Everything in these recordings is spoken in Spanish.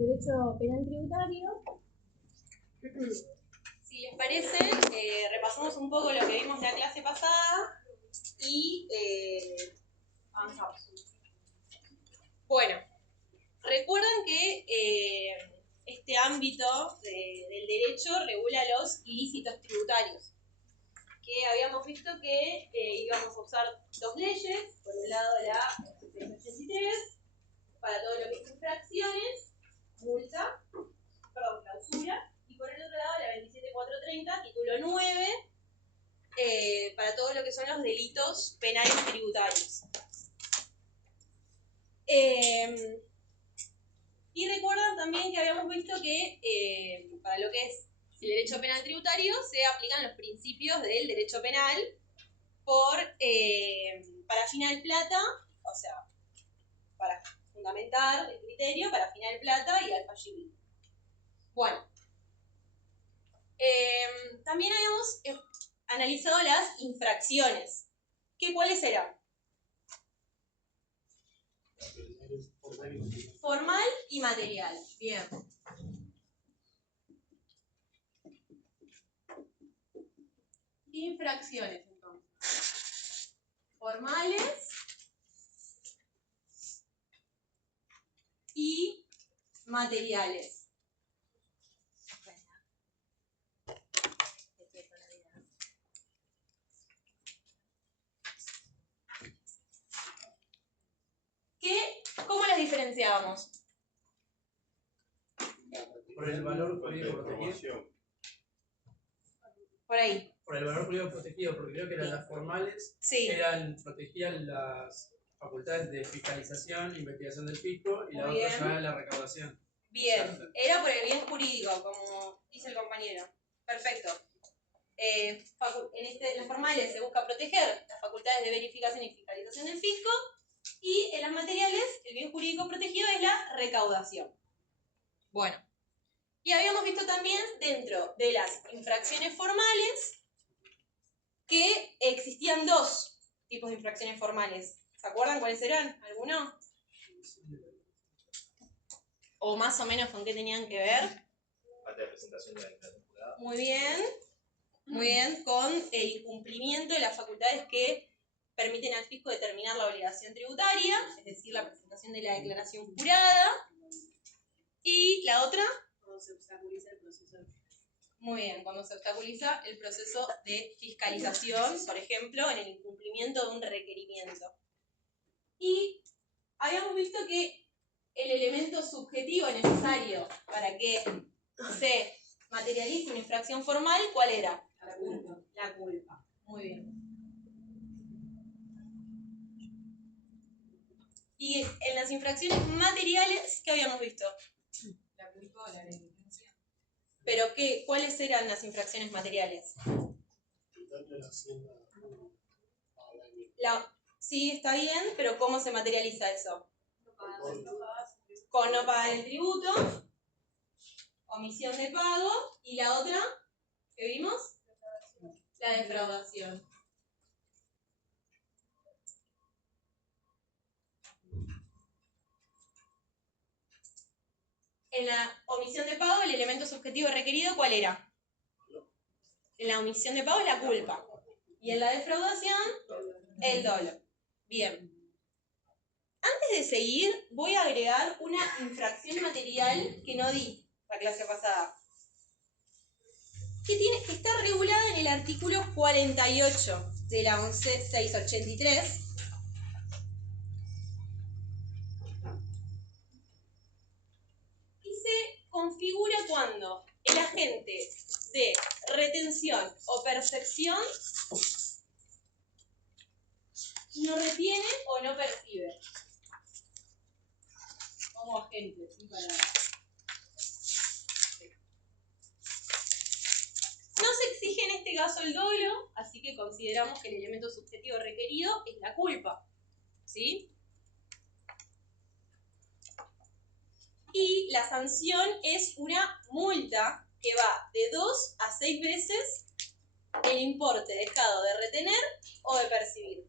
derecho penal tributario. Si les parece, repasamos un poco lo que vimos la clase pasada y avanzamos. Bueno, recuerdan que este ámbito del derecho regula los ilícitos tributarios, que habíamos visto que íbamos a usar dos leyes, por un lado la 683, para todo lo que es infracciones, multa, clausura, y por el otro lado la 27430, título 9, para todo lo que son los delitos penales tributarios. Y recuerdan también que habíamos visto que para lo que es el derecho penal tributario se aplican los principios del derecho penal para final plata, o sea, para fundamentar el criterio, para final plata y al fallimiento. Bueno, también habíamos analizado las infracciones. ¿Cuáles eran? Formal y material. Bien. Infracciones, entonces. Formales y materiales. ¿Cómo las diferenciábamos? Por el valor jurídico protegido. Por ahí. Por el valor jurídico protegido, porque creo que eran las formales, sí, protegían las facultades de fiscalización, investigación del fisco, y la muy otra ya la recaudación. Bien, o sea, era por el bien jurídico, como dice el compañero. Perfecto. Las formales se busca proteger las facultades de verificación y fiscalización del fisco, y en las materiales el bien jurídico protegido es la recaudación. Bueno, y habíamos visto también dentro de las infracciones formales que existían dos tipos de infracciones formales. ¿Se acuerdan cuáles eran? ¿Alguno? ¿O más o menos con qué tenían que ver? Falta de presentación de la declaración jurada. Muy bien, con el incumplimiento de las facultades que permiten al fisco determinar la obligación tributaria, es decir, la presentación de la declaración jurada. ¿Y la otra? Cuando se obstaculiza el proceso. Muy bien, cuando se obstaculiza el proceso de fiscalización, por ejemplo, en el incumplimiento de un requerimiento. Y habíamos visto que el elemento subjetivo necesario para que se materialice una infracción formal, ¿cuál era? La culpa. La culpa. Muy bien. Y en las infracciones materiales, ¿qué habíamos visto? La culpa o la negligencia. ¿Pero cuáles eran las infracciones materiales? Sí, está bien, pero ¿cómo se materializa eso? Con no pagar el tributo, omisión de pago, y la otra, ¿qué vimos? La defraudación. En la omisión de pago, el elemento subjetivo requerido, ¿cuál era? En la omisión de pago es la culpa. Y en la defraudación, el dolo. Bien. Antes de seguir, voy a agregar una infracción material que no di la clase pasada. Que está regulada en el artículo 48 de la 11683. Y se configura cuando el agente de retención o percepción no retiene o no percibe. Como agente, sin palabras. No se exige en este caso el dolo, así que consideramos que el elemento subjetivo requerido es la culpa. ¿Sí? Y la sanción es una multa que va de 2 a 6 veces el importe dejado de retener o de percibir.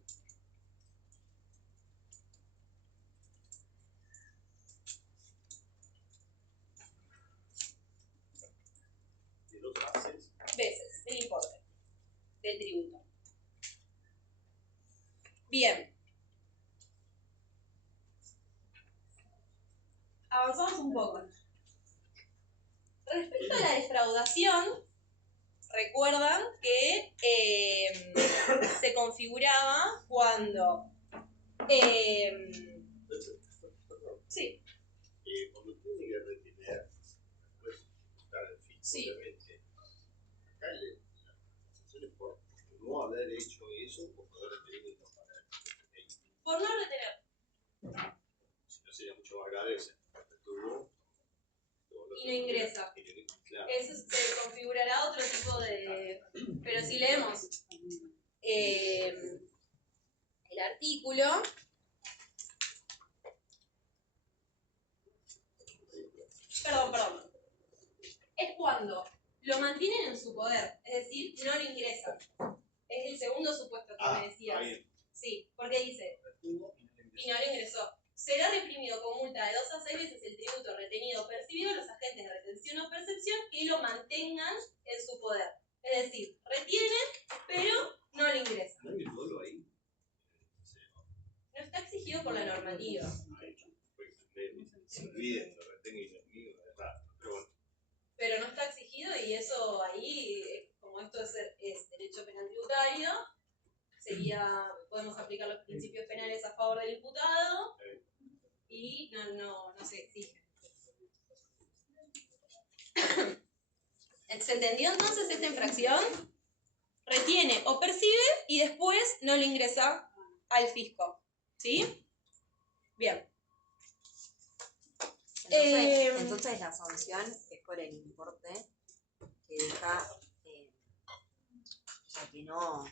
tributo. Bien. Avanzamos un poco. Respecto a la defraudación, recuerdan que se configuraba cuando... sí. Cuando tiene que retener, después buscar el fisco, Sí. obviamente, acá la sanción es por no haber hecho eso o por haber retenido y no pagar. Por no retener. Si no sería mucho más grave, se retuvo Y no ingresa. Claro. Eso se configurará otro tipo de... Pero si leemos el artículo... Perdón. Es cuando lo mantienen en su poder, es decir, no lo ingresan. Es el segundo supuesto que me decías. Está bien. Sí, porque dice, y no lo ingresó. Será reprimido con multa de 2 a 6 veces el tributo retenido o percibido a los agentes de retención o percepción que lo mantengan en su poder. Es decir, retienen, pero no lo ingresan. ¿No hay un dolo ahí? No está exigido por la normativa. Se olviden, lo retengo y lo olvido, es raro. Pero bueno. Pero no está exigido y eso ahí, como esto es derecho penal tributario, podemos aplicar los principios penales a favor del imputado y no se exige. ¿Se entendió entonces esta infracción? Retiene o percibe y después no lo ingresa al fisco. ¿Sí? Bien. Entonces la sanción es por el importe que deja, o sea, que no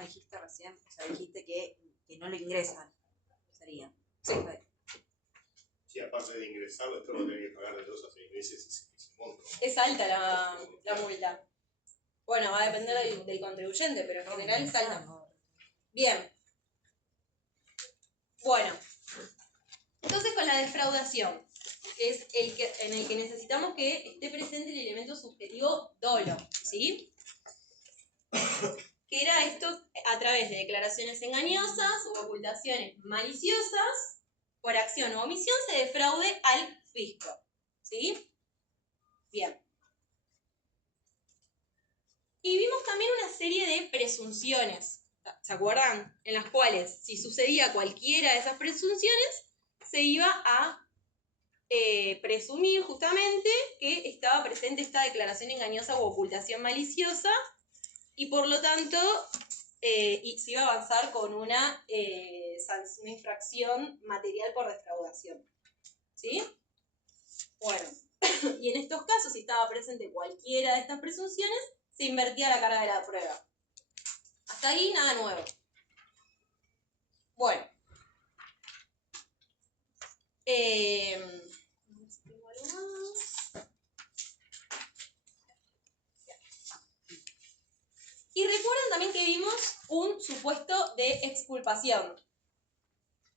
dijiste recién, o sea, dijiste que no lo ingresan, sería. Sí. Sí, aparte de ingresarlo, esto lo tenés que pagar de 2 a 6 meses y se monta. Es alta la multa. Bueno, va a depender del contribuyente, pero en general es alta. Bien. Bueno. Entonces con la defraudación, que es en el que necesitamos que esté presente el elemento subjetivo dolo, ¿sí? Que era esto a través de declaraciones engañosas u ocultaciones maliciosas, por acción o omisión se defraude al fisco, ¿sí? Bien. Y vimos también una serie de presunciones, ¿se acuerdan? En las cuales, si sucedía cualquiera de esas presunciones, se iba a presumir justamente que estaba presente esta declaración engañosa u ocultación maliciosa y por lo tanto se iba a avanzar con una infracción material por defraudación. ¿Sí? Bueno, y en estos casos, si estaba presente cualquiera de estas presunciones, se invertía la carga de la prueba. Hasta ahí nada nuevo. Bueno. Y recuerden también que vimos un supuesto de exculpación.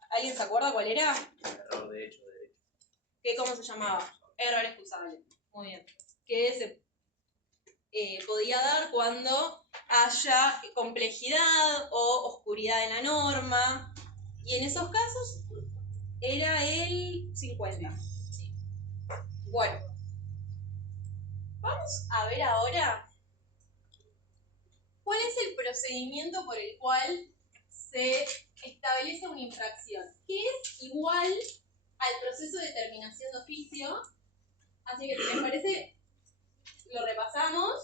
¿Alguien se acuerda cuál era? Error de hecho, de derecho. ¿Cómo se llamaba? Error excusable. Muy bien. Que se podía dar cuando haya complejidad o oscuridad en la norma. Y en esos casos era el 50. Sí. Bueno. Vamos a ver ahora cuál es el procedimiento por el cual se establece una infracción, que es igual al proceso de terminación de oficio. Así que si les parece, lo repasamos.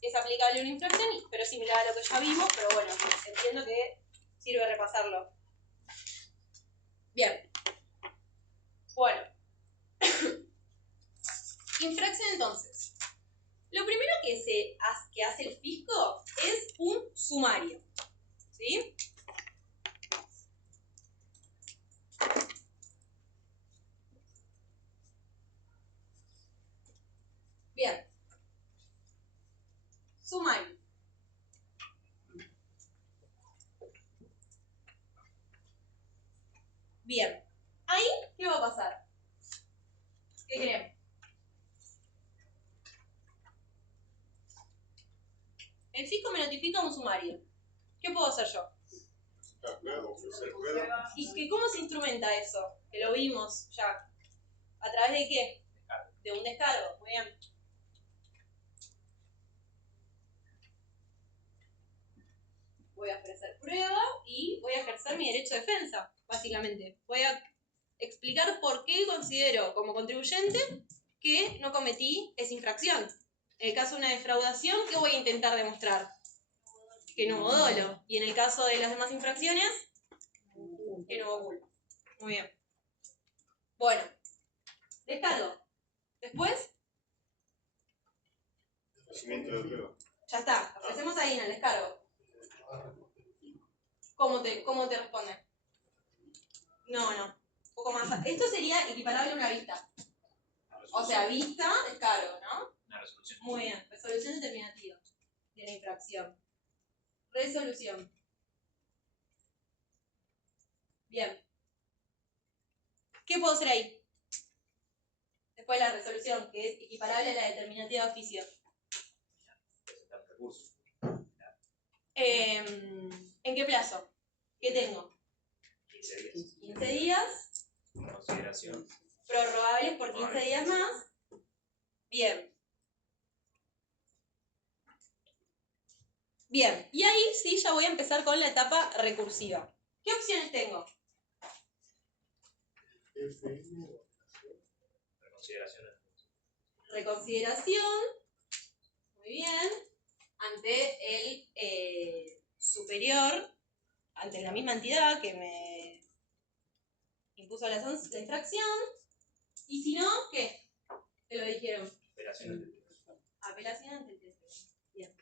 Es aplicable una infracción, pero es similar a lo que ya vimos, pero bueno, entiendo que sirve repasarlo. Bien. Bueno. Infracción entonces. Lo primero que hace el fisco es un sumario. ¿Sí? Bien. Sumario. Bien. Ahí, ¿qué va a pasar? ¿Qué creen? el fisco me notifica un sumario. ¿Qué puedo hacer yo? Ofrecer prueba. ¿Y cómo se instrumenta eso? Que lo vimos ya. ¿A través de qué? De un descargo. Muy bien. Voy a ofrecer prueba y voy a ejercer mi derecho de defensa, básicamente. Voy a explicar por qué considero como contribuyente que no cometí esa infracción. En el caso de una defraudación, ¿qué voy a intentar demostrar? Que no hubo dolo. Y en el caso de las demás infracciones, que no hubo culpa. Muy bien. Bueno, descargo. Después, Ofrecimiento de prueba. ya está. Ofrecemos ahí en el descargo. ¿Cómo te responde? No. Un poco más. Esto sería equiparable a una vista. O sea, vista, descargo, ¿no? Una resolución. Muy bien. Resolución determinativa de la infracción. Resolución. Bien. ¿Qué puedo hacer ahí? Después la resolución, que es equiparable a la determinativa de oficio. Presentar un recurso. ¿En qué plazo? ¿Qué tengo? 15 días. 15 días, Consideración. prorrogables por 15 días más. Bien. Bien, y ahí sí ya voy a empezar con la etapa recursiva. ¿Qué opciones tengo? Reconsideración. Reconsideración, muy bien, ante el superior, ante la misma entidad que me impuso la infracción, y si no, ¿qué? Te lo dijeron. Operación ante el Apelación ante el TFN. Bien.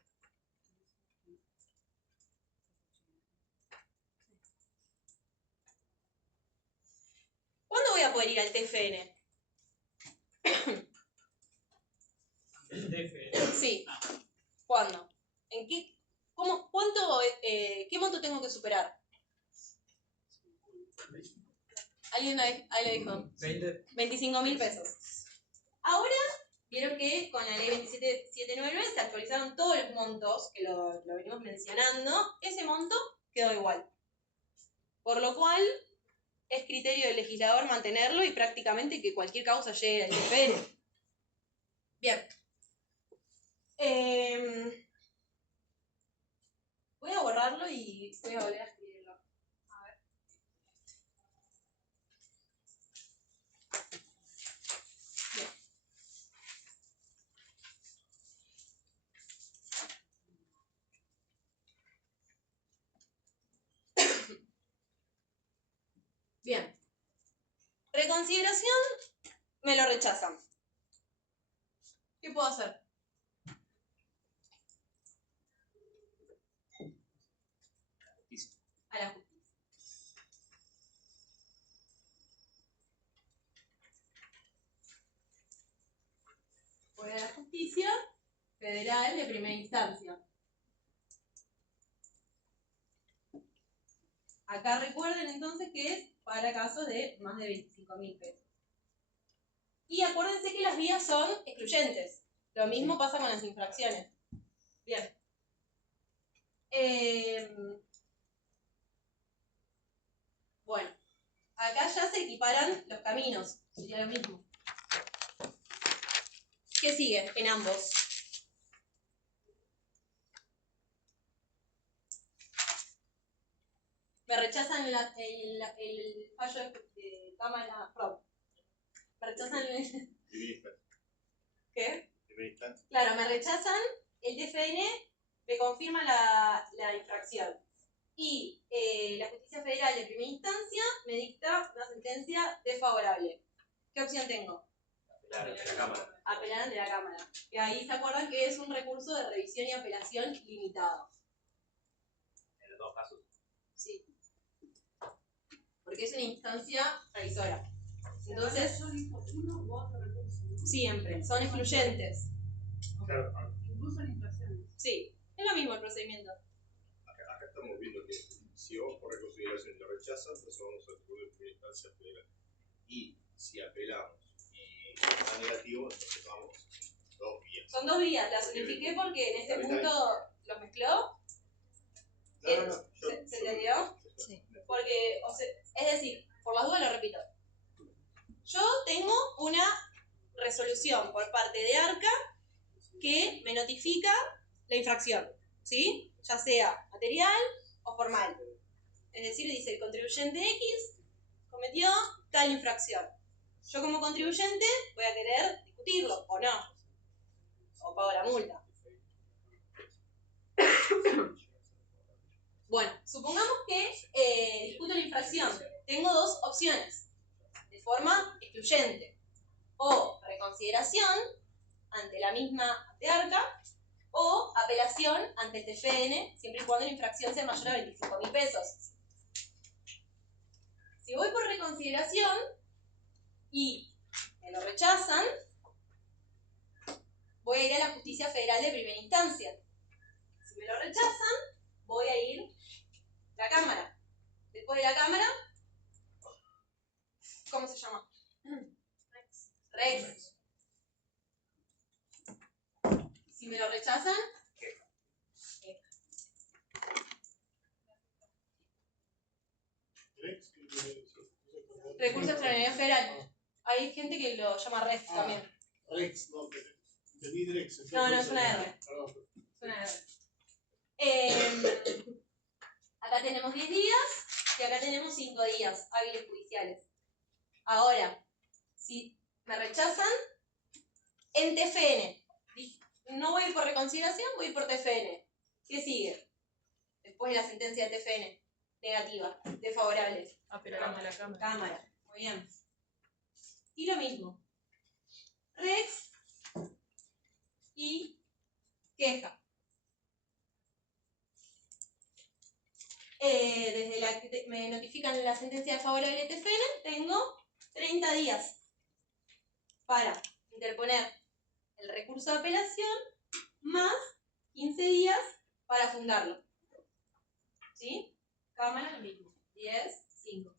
¿Cuándo voy a poder ir al TFN? El TFN. Sí. ¿Cuándo? ¿En qué? ¿Cómo? ¿Cuánto? ¿Qué monto tengo que superar? Alguien ahí lo dijo. 20. 25.000 pesos. Ahora, vieron que con la ley 27799 se actualizaron todos los montos, que lo venimos mencionando. Ese monto quedó igual. Por lo cual, es criterio del legislador mantenerlo y prácticamente que cualquier causa llegue al TFN. Bien. Voy a borrarlo y voy a volver a escribirlo. A ver. Bien. Bien. Reconsideración, me lo rechazan. ¿Qué puedo hacer? justicia. A la justicia. Voy a la justicia federal de primera instancia. Acá recuerden entonces que es para casos de más de 25.000 pesos. Y acuérdense que las vías son excluyentes. Lo mismo pasa con las infracciones. Bien. Bueno, acá ya se equiparan los caminos. Sería lo mismo. ¿Qué sigue en ambos? Me rechazan el fallo de Cámara. Me rechazan el... ¿Qué? Claro, me rechazan el TFN, me confirma la infracción. Y la Justicia Federal de primera instancia me dicta una sentencia desfavorable. ¿Qué opción tengo? Apelar ante la Cámara. Apelar ante la Cámara. Que ahí se acuerdan que es un recurso de revisión y apelación limitado. En los dos casos. Sí. Porque es una instancia revisora. Entonces, uno u otro recurso. siempre, son excluyentes. Claro, Incluso en infracciones. Sí, es lo mismo el procedimiento. Acá estamos viendo que si vamos por reconsideración y lo rechazan, entonces vamos al tribunal de primera instancia federal. Y si apelamos y está negativo, entonces vamos dos vías. Son dos vías, las unifiqué porque en este punto ¿Los mezcló? ¿Se entendió? Sí. Porque, es decir, por las dudas lo repito. Yo tengo una resolución por parte de ARCA que me notifica la infracción, ¿sí? Ya sea material o formal. Es decir, dice el contribuyente X cometió tal infracción. Yo como contribuyente voy a querer discutirlo o no. O pago la multa. Bueno, supongamos que discuto la infracción. Tengo dos opciones, de forma excluyente. O reconsideración ante la misma de ARCA, o apelación ante el TFN, siempre y cuando la infracción sea mayor a 25.000 pesos. Si voy por reconsideración y me lo rechazan, voy a ir a la Justicia Federal de Primera Instancia. Si me lo rechazan, voy a ir a la Cámara. Después de la Cámara, ¿cómo se llama? Rex. Si me lo rechazan, recurso de extraordinario federal. Hay gente que lo llama Rex también. Rex, no, entendí Drex. No, es una R. Perdón. Es una R. Acá tenemos 10 días y acá tenemos 5 días hábiles judiciales. Ahora, si me rechazan, en TFN, no voy a ir por reconsideración, voy a ir por TFN. ¿Qué sigue? Después de la sentencia de TFN, negativa, desfavorable. Apelamos a la Cámara. Cámara, muy bien. Y lo mismo. Rex y queja. Desde la que me notifican la sentencia favorable de TFN, tengo 30 días para interponer el recurso de apelación más 15 días para fundarlo. ¿Sí? Cámara lo mismo. 10, 5.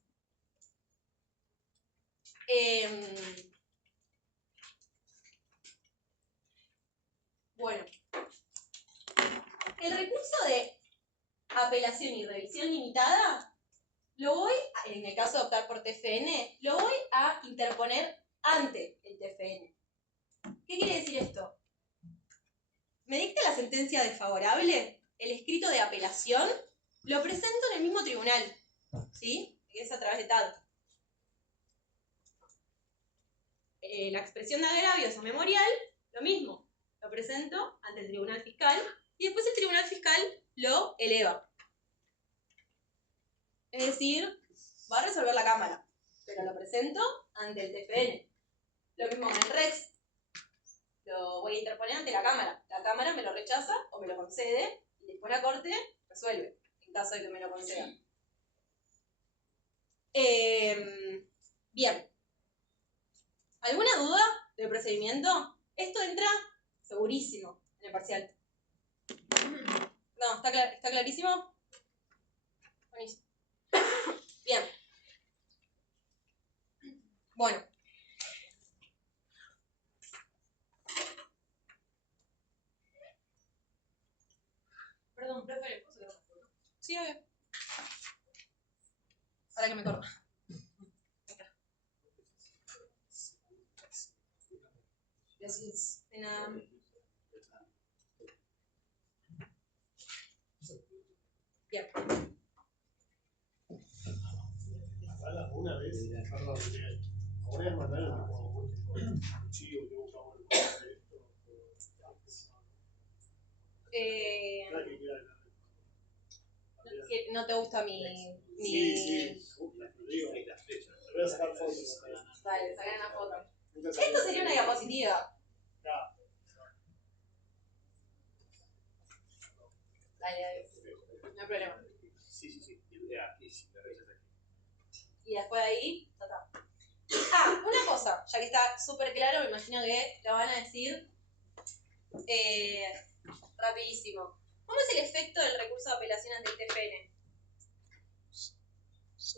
Bueno, el recurso de apelación y revisión limitada lo voy, en el caso de optar por TFN, lo voy a interponer ante el TFN. ¿Qué quiere decir esto? Me dicta la sentencia desfavorable, el escrito de apelación, lo presento en el mismo tribunal, ¿sí? Que es a través de TAD. La expresión de agravios o memorial, lo mismo, lo presento ante el tribunal fiscal y después el tribunal fiscal lo eleva. Es decir, va a resolver la Cámara, pero lo presento ante el TFN. Lo mismo con el Rex. Lo voy a interponer ante la Cámara. La Cámara me lo rechaza o me lo concede y después la Corte resuelve, en caso de que me lo conceda. Bien. ¿Alguna duda del procedimiento? Esto entra segurísimo en el parcial. No, ¿está clarísimo? Buenísimo. Bien. Bueno. Perdón, profe, ¿puedo sacar una foto? Sí, obvio. Para que me corra. Acá. Gracias. De nada. Bien. Una vez, perdón, ahora es mandar un cuchillo que buscamos esto. No te gusta mi... Sí, digo, te voy a sacar fotos. Dale, sacar una foto. Esto sería una diapositiva. Dale. No hay problema. Sí. Aquí, sí, la revisas aquí. Y después de ahí, ta, ta. Una cosa, ya que está súper claro, me imagino que lo van a decir rapidísimo. ¿Cómo es el efecto del recurso de apelación ante el TFN?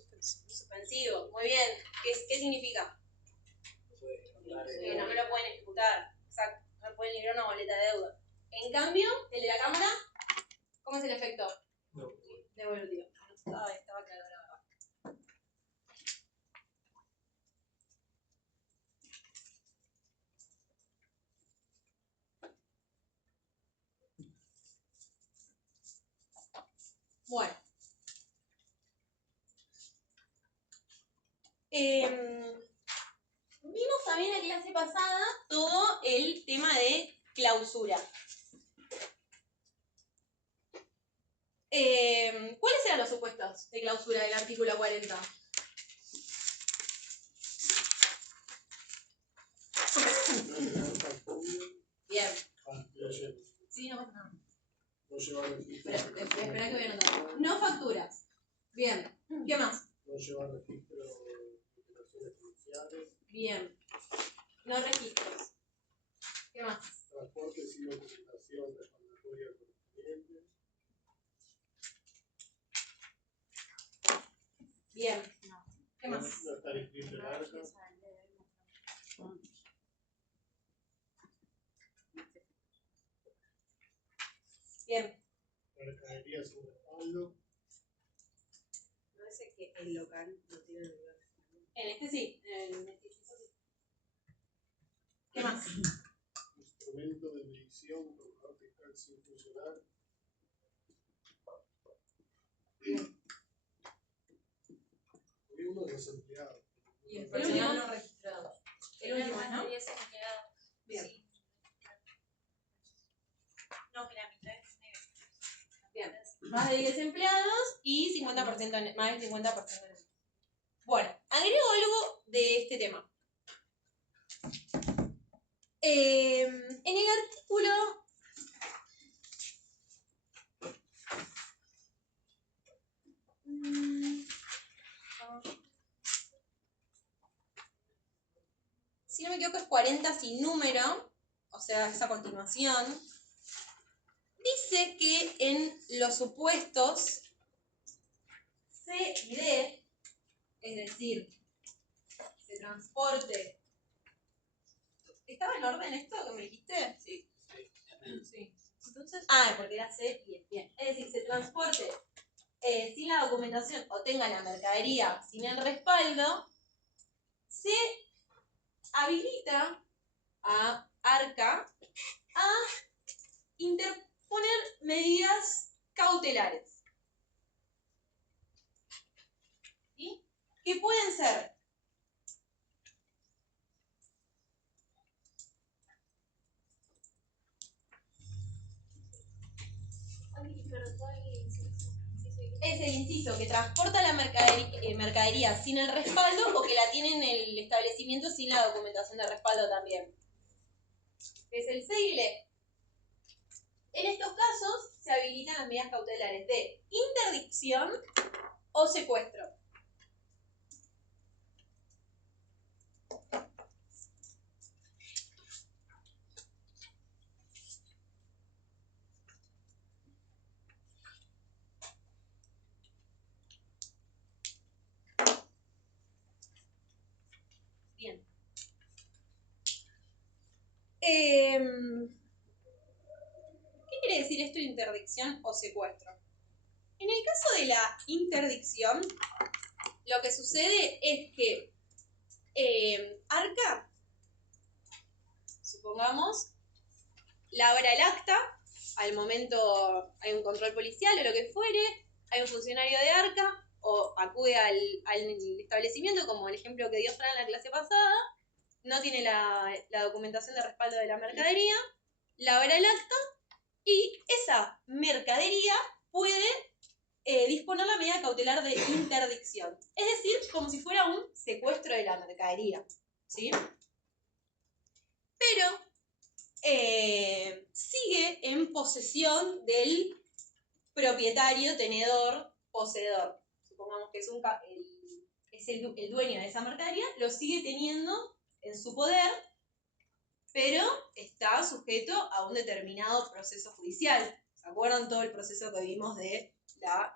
Suspensivo, muy bien. ¿Qué significa? Que no me lo pueden ejecutar. Exacto, no me pueden librar una boleta de deuda. En cambio, el de la Cámara, ¿Cómo es el efecto? No. Devolutivo. Estaba claro ahora. Bueno. Vimos también en la clase pasada todo el tema de clausura. ¿Cuáles eran los supuestos de clausura del artículo 40? Bien. Sí, no pasa nada. No llevar registro. Espera que voy a anotar. No facturas. Bien. ¿Qué más? No llevar registro de operaciones judiciales. Bien. No registros. ¿Qué más? Transporte sin documentación respaldatoria correspondiente. Bien. ¿Qué más? No estar inscrito en ARCA. Bien. Mercadería sin respaldo. No es que el local no tiene lugar. En este sí. En este sí. ¿Qué más? Instrumento de medición, calculador fiscal sin funcionar. Había uno de los empleados. Y el Personal último. no registrado. El último, ¿no? Bien. No, que la mitad es negra. Bien. Más de 10 empleados y 50% más del 50% netos. Bueno, agrego algo de este tema. En el artículo si no me equivoco es 40 sin número, o sea, es a continuación, dice que en los supuestos C y D, es decir, se transporte. ¿Estaba en orden esto que me dijiste? Sí. Sí. Entonces, porque era C y D. Bien. Es decir, se transporte sin la documentación o tenga la mercadería sin el respaldo, se habilita a ARCA a interponer medidas cautelares. ¿Sí? Que pueden ser es el inciso que transporta la mercadería sin el respaldo o que la tiene en el establecimiento sin la documentación de respaldo también. Es el C y el E. En estos casos se habilitan las medidas cautelares de interdicción o secuestro. Bien. ¿Qué quiere decir esto de interdicción o secuestro? En el caso de la interdicción, lo que sucede es que ARCA, supongamos, labra el acta, al momento hay un control policial o lo que fuere, hay un funcionario de ARCA o acude al establecimiento, como el ejemplo que dio Fran en la clase pasada, no tiene la documentación de respaldo de la mercadería, labra el acta y esa mercadería puede disponer la medida cautelar de interdicción. Es decir, como si fuera un secuestro de la mercadería. ¿Sí? Pero sigue en posesión del propietario, tenedor, poseedor. Supongamos que es el dueño de esa mercadería, lo sigue teniendo en su poder, pero está sujeto a un determinado proceso judicial. ¿Se acuerdan todo el proceso que vimos de la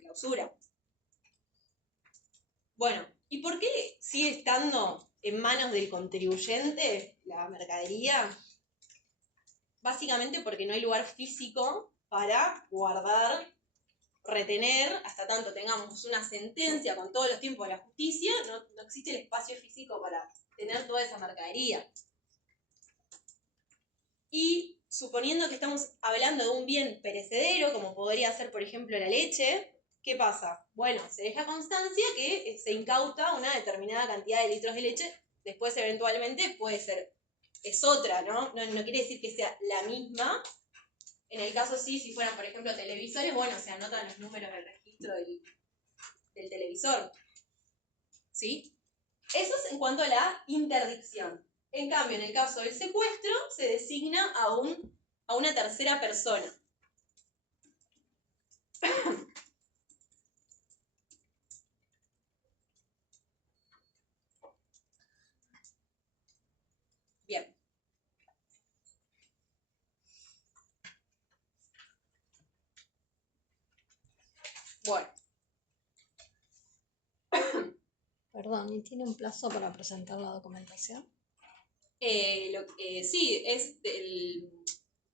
clausura? Bueno, ¿y por qué sigue estando en manos del contribuyente la mercadería? Básicamente porque no hay lugar físico para guardar, retener, hasta tanto tengamos una sentencia con todos los tiempos de la justicia, no existe el espacio físico para tener toda esa mercadería. Y suponiendo que estamos hablando de un bien perecedero, como podría ser, por ejemplo, la leche, ¿qué pasa? Bueno, se deja constancia que se incauta una determinada cantidad de litros de leche, después eventualmente puede ser, es otra, ¿no? No quiere decir que sea la misma. En el caso sí, si fueran, por ejemplo, televisores, bueno, se anotan los números del registro del televisor. ¿Sí? Eso es en cuanto a la interdicción. En cambio, en el caso del secuestro, se designa a una tercera persona. Bien. Bueno. Perdón, ¿y tiene un plazo para presentar la documentación? Sí, es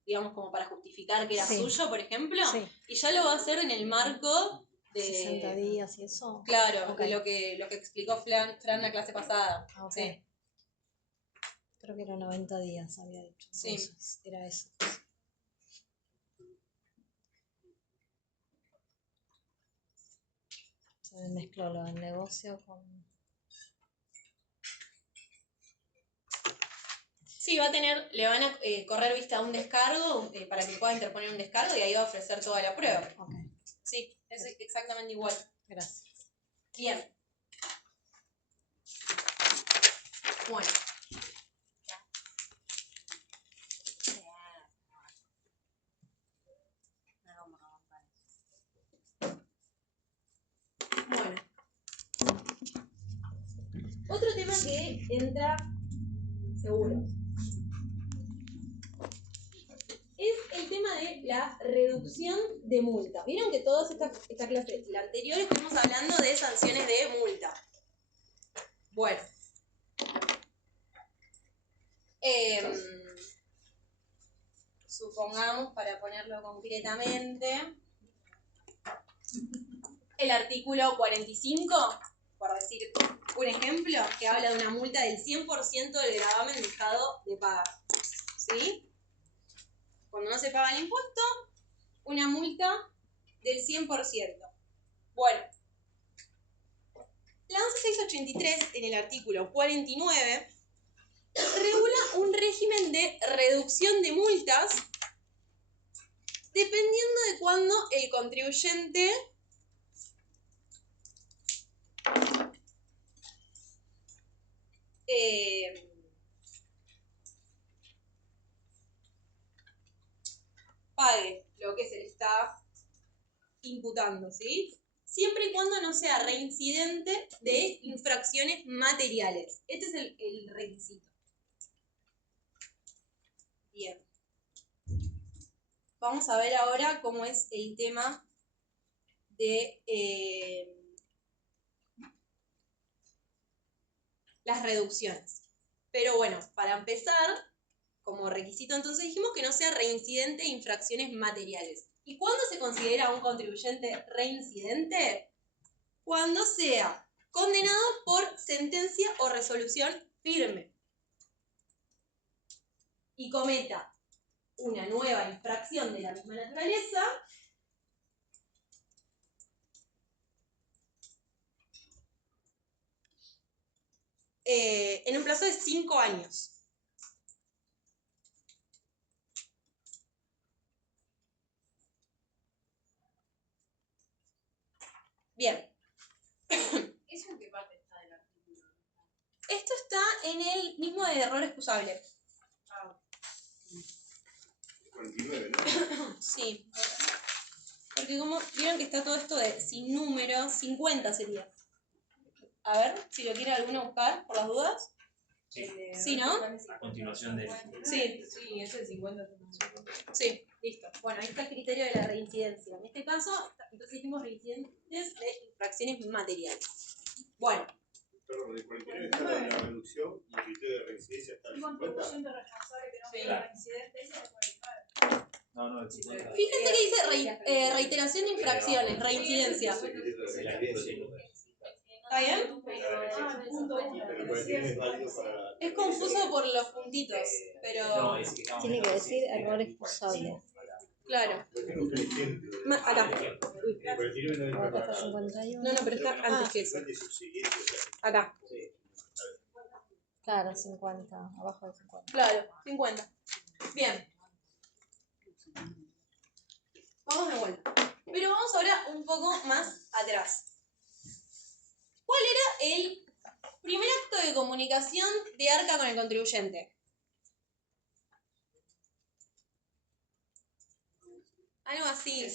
digamos como para justificar que era Sí. suyo, por ejemplo, Sí. y ya lo va a hacer en el marco de 60 días y eso. Claro, Ok. de lo que explicó Fran la clase pasada. Ah, ok. Sí. Creo que era 90 días, había dicho. Sí. Entonces, era eso. Se mezcló lo del negocio con... Sí, le van a correr vista a un descargo para que pueda interponer un descargo y ahí va a ofrecer toda la prueba. Ok, Sí, es exactamente igual. gracias. Bien. Bueno. Bueno. Otro tema que entra seguro es el tema de la reducción de multa. Vieron que toda esta clase, la anterior, estuvimos hablando de sanciones de multa. Bueno. Supongamos, para ponerlo concretamente, el artículo 45, por decir un ejemplo, que habla de una multa del 100% del gravamen dejado de pagar. ¿Sí? Cuando no se paga el impuesto, una multa del 100%. Bueno, la 11683, en el artículo 49, regula un régimen de reducción de multas dependiendo de cuándo el contribuyente pague lo que se le está imputando, ¿sí? Siempre y cuando no sea reincidente de infracciones materiales. Este es el requisito. Bien. Vamos a ver ahora cómo es el tema de las reducciones. Pero bueno, para empezar, como requisito entonces dijimos que no sea reincidente de infracciones materiales. ¿Y cuándo se considera un contribuyente reincidente? Cuando sea condenado por sentencia o resolución firme y cometa una nueva infracción de la misma naturaleza en un plazo de 5 años. Bien. ¿Eso en qué parte está del artículo? Esto está en el mismo de error excusable. 49, ¿no? Sí. Porque como vieron que está todo esto de sin número, 50 sería. A ver, si lo quiere alguno buscar, por las dudas. Sí. Sí, ¿no? A continuación de... Sí. Sí, ese es 50. Sí, listo. Bueno, ahí está el criterio de la reincidencia. En este caso, entonces dijimos reincidentes de infracciones materiales. Bueno. Perdón, el 49 está la de la reducción y el criterio de reincidencia está el Un 50. contribuyente responsable que no Sí. fue reincidente, ese es el 45. No, no, el 50. Fíjense que dice reiteración de infracciones, reincidencia. ¿Está bien? Es confuso por los puntitos, pero... Tiene que decir error excusable. Claro. Acá. Uy. Acá está 51. No, pero está antes que eso. Acá. Claro, 50. Abajo de 50. Claro, 50. Bien. Vamos de vuelta. Pero vamos ahora un poco más atrás. ¿Cuál era el primer acto de comunicación de Arca con el contribuyente? Algo así.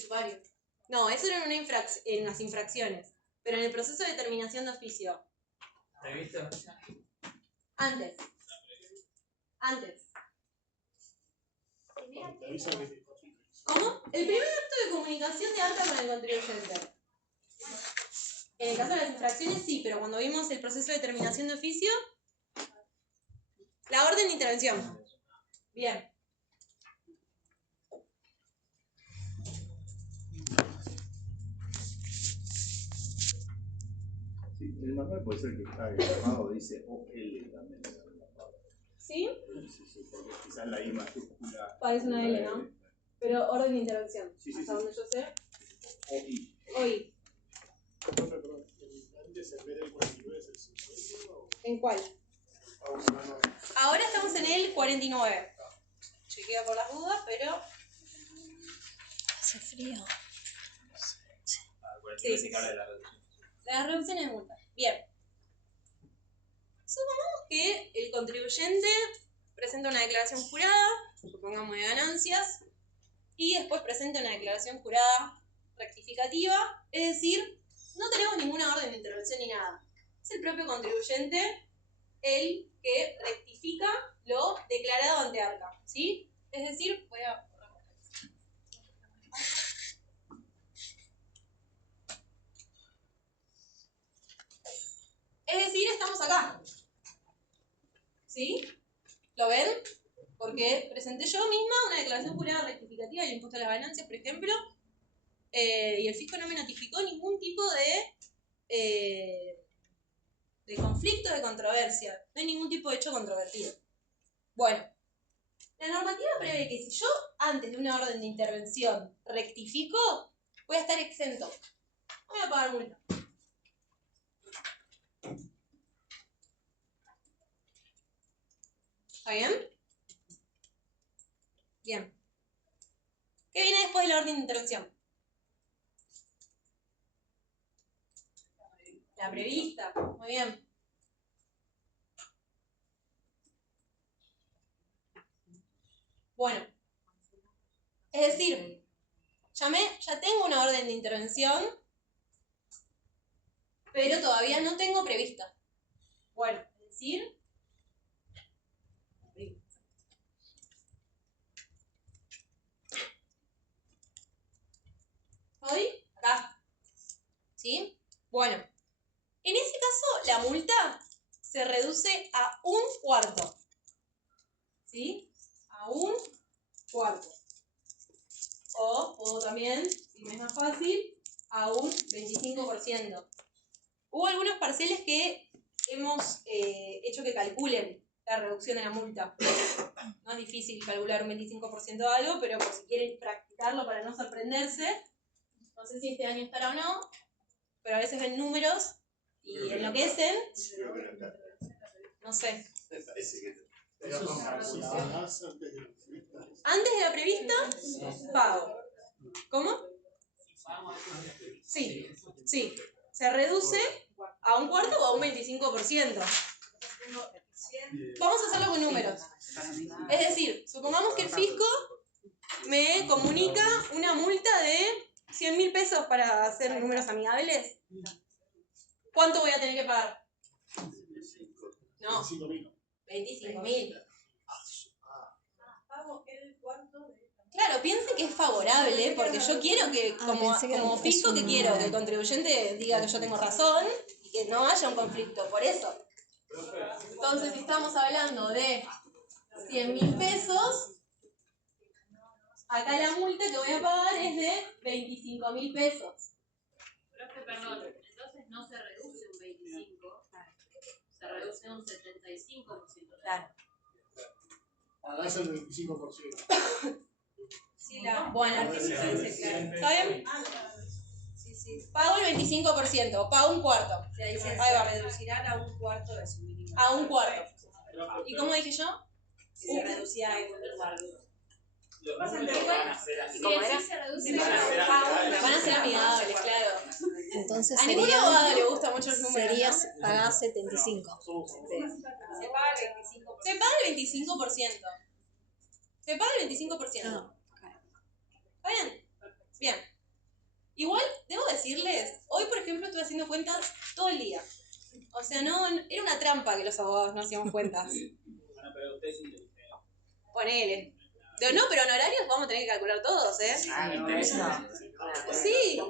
No, eso era en las infracciones. Pero en el proceso de determinación de oficio. ¿Previsto? Antes. ¿Cómo? El primer acto de comunicación de Arca con el contribuyente. En el caso de las infracciones sí, pero cuando vimos el proceso de determinación de oficio, la orden de intervención. Bien. Sí, el manual puede ser que está grabado, dice OL también. ¿Sí? Sí, porque quizás la I mayúscula. Parece una L, ¿no? Pero orden de intervención. Sí, Hasta donde yo sé. OI. Hoy. Perdón, antes en vez del 49 es el 50 o... ¿En cuál? Ahora estamos en el 49. Chequeo por las dudas, pero... Hace frío. Sí, se habla de la reducción. Las reducciones de multa. Bien. Supongamos que el contribuyente presenta una declaración jurada, supongamos de ganancias, y después presenta una declaración jurada rectificativa, es decir, no tenemos ninguna orden de intervención ni nada. Es el propio contribuyente el que rectifica lo declarado ante Arca, ¿sí? Es decir, voy a... Es decir, estamos acá. ¿Sí? ¿Lo ven? Porque presenté yo misma una declaración jurada rectificativa del impuesto a las ganancias, por ejemplo, y el fisco no me notificó ningún tipo de conflicto, de controversia. No hay ningún tipo de hecho controvertido. Bueno, la normativa prevé que si yo antes de una orden de intervención rectifico, voy a estar exento. No voy a pagar multa. ¿Está bien? Bien. ¿Qué viene después de la orden de intervención? La prevista. Muy bien. Bueno. Es decir, ya tengo una orden de intervención, pero todavía no tengo prevista. Bueno, es decir... ¿Hoy? Acá. ¿Sí? Bueno, en ese caso la multa se reduce a 1/4. ¿Sí? A 1/4. O puedo también, si me es más fácil, a un 25%. Hubo algunos parciales que hemos hecho que calculen la reducción de la multa. No es difícil calcular un 25% de algo, pero por si quieren practicarlo para no sorprenderse, no sé si este año estará o no, pero a veces ven números y enloquecen. No sé. Antes de la prevista, pago. ¿Cómo? Sí, sí. Se reduce a 1/4 o a un 25%. Vamos a hacerlo con números. Es decir, supongamos que el fisco me comunica una multa de 100.000 pesos para hacer números amigables. ¿Cuánto voy a tener que pagar? No, 25.000. Claro, piensen que es favorable, porque yo quiero que, como fisco, que quiero que el contribuyente diga que yo tengo razón y que no haya un conflicto, por eso. Entonces, si estamos hablando de 100.000 pesos, Acá la multa que voy a pagar es de 25.000 pesos. Profe, perdón, entonces no se reduce un 25, se reduce un 75%. Claro. Pagás el 25%. Sí, bueno, Sí, ¿está bien? Sí, sí. Pago el 25%, pago un cuarto. O sea, dice, Ahí se va. reducirán a un cuarto de su mínimo. A un cuarto. ¿Y cómo dije yo? Se reducía a un cuarto. Los números van a ser así. ¿Cómo era? Sí, se reduce Van a ser a amigables. Van a ser amigables, claro. Entonces A ningún sería, abogado le gustan mucho los números, sería ¿no? pagar 75. Se paga el 25%. Se paga el 25%. Se paga el 25%. Ah, ¿Está bien? Bien. Igual, debo decirles, hoy por ejemplo estuve haciendo cuentas todo el día. O sea, no, era una trampa que los abogados no hacíamos cuentas. Bueno, pero usted es inteligente. Ponele. No, pero honorarios vamos a tener que calcular todos, ¿eh? Ah, no, eso. Sí,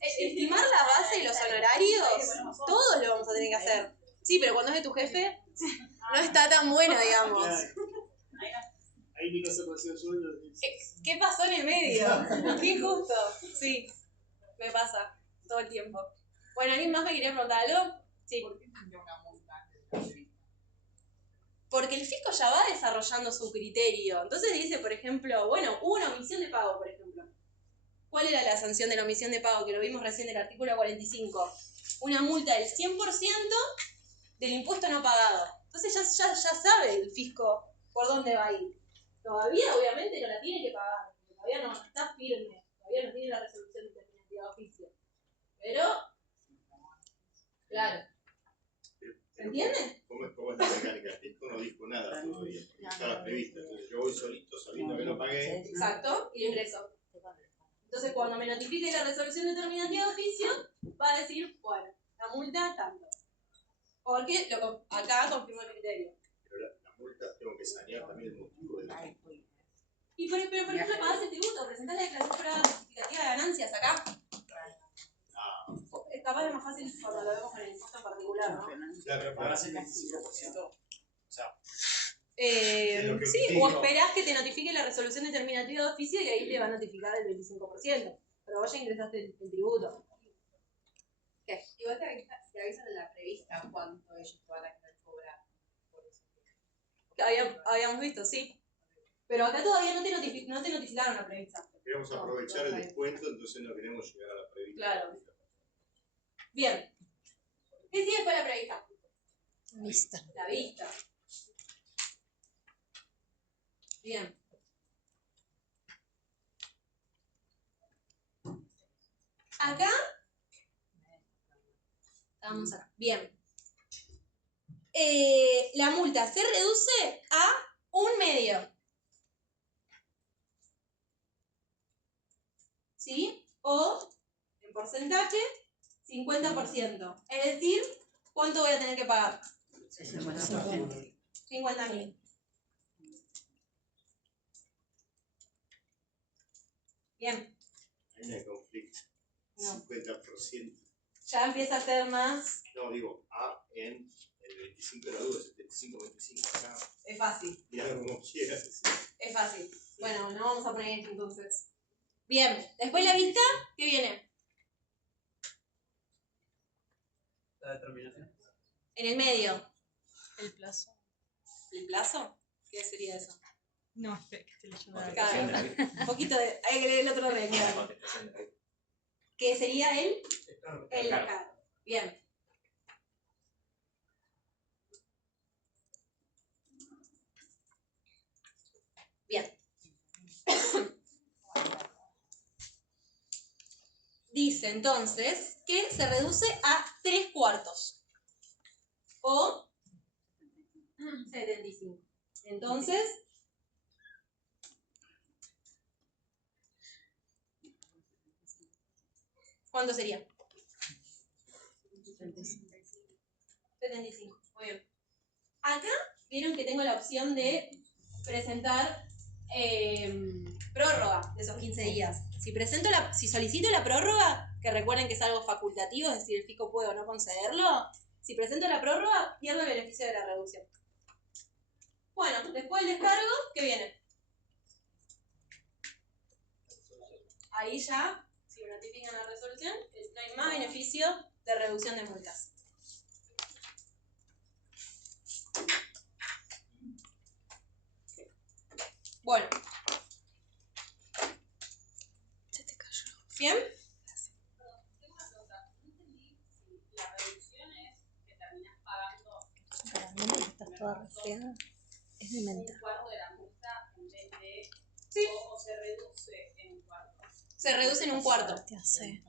es que estimar la base y los honorarios, todos lo vamos a tener que hacer. Sí, pero cuando es de tu jefe, no está tan bueno, digamos. Ahí ni no se recibe el sueldo. ¿Qué pasó en el medio? Qué injusto. Sí, me pasa todo el tiempo. Bueno, ¿alguien más me quería preguntar algo? Sí. ¿Por qué tendría una multa antes de la entrevista? Porque el fisco ya va desarrollando su criterio. Entonces dice, por ejemplo, bueno, hubo una omisión de pago, por ejemplo. ¿Cuál era la sanción de la omisión de pago? Que lo vimos recién del artículo 45. Una multa del 100% del impuesto no pagado. Entonces ya sabe el fisco por dónde va a ir. Todavía, obviamente, no la tiene que pagar. Porque todavía no está firme. Todavía no tiene la resolución definitiva de oficio. Pero, claro. ¿Se entiende? ¿Cómo es la mecánica? El fisco no dijo nada todavía, porque estaba prevista. Entonces yo voy solito sabiendo que no pagué. Exacto, y lo ingreso. Entonces, cuando me notifique la resolución determinativa de oficio, va a decir, bueno, la multa tanto. Porque acá confirmo el criterio. Pero la multa tengo que sanear también el motivo de la multa. Pero por ejemplo, pagás el tributo, presentás la declaración jurada justificativa de ganancias acá. Capaz es más fácil cuando lo vemos con el impuesto en particular, ¿no? Claro, Pero pagás el 25%. O sea, lo que Sí, digo. o esperás que te notifique la resolución determinativa de oficio y ahí te va a notificar el 25%. Pero vos ya ingresaste el tributo. ¿Qué? Igual te avisan en la prevista cuánto ellos te van a querer cobrar por eso. Que habíamos visto, sí. Pero acá todavía no te notificaron la prevista. Queremos aprovechar el descuento, entonces no queremos llegar a la prevista. Claro. Bien. ¿Qué sigue después de la prevista? vista. La vista. Bien. Acá. Estamos acá. Bien. La multa se reduce a 1/2. ¿Sí? O, en porcentaje, 50%. Es decir, ¿cuánto voy a tener que pagar? 50.000. Bien. Ahí no hay conflicto. No. 50%. Ya empieza a ser más. No, digo, A en el 25 de la duda, 75-25. Acá, Es fácil. miralo como quieras. Es fácil. Bueno, no vamos a poner esto entonces. Bien. Después la vista, ¿qué viene? La determinación. En el medio. El plazo. ¿El plazo? ¿Qué sería eso? No, espera, que estoy leyendo la contestación de la vida. Un poquito de. Hay que leer el otro de La contestación de la vida. ¿Qué sería el Claro. descargo? Bien. Bien. Dice entonces que se reduce a 3/4 o 75. Entonces, ¿cuánto sería? 75. Muy bien. Acá vieron que tengo la opción de presentar prórroga de esos 15 días. Si solicito la prórroga, que recuerden que es algo facultativo, es decir, el fisco puede o no concederlo, si presento la prórroga, pierdo el beneficio de la reducción. Bueno, después del descargo, ¿qué viene? ahí ya, si me notifican la resolución, no hay más beneficio de reducción de multas. Bueno. Se te cayó. ¿Bien? Tengo una pregunta. No entendí si la reducción es que terminás pagando Para mí que estás toda resfriada. Es de menta. un cuarto de la multa en vez de. Sí. O se reduce en un cuarto. Se reduce en un cuarto. Te hace.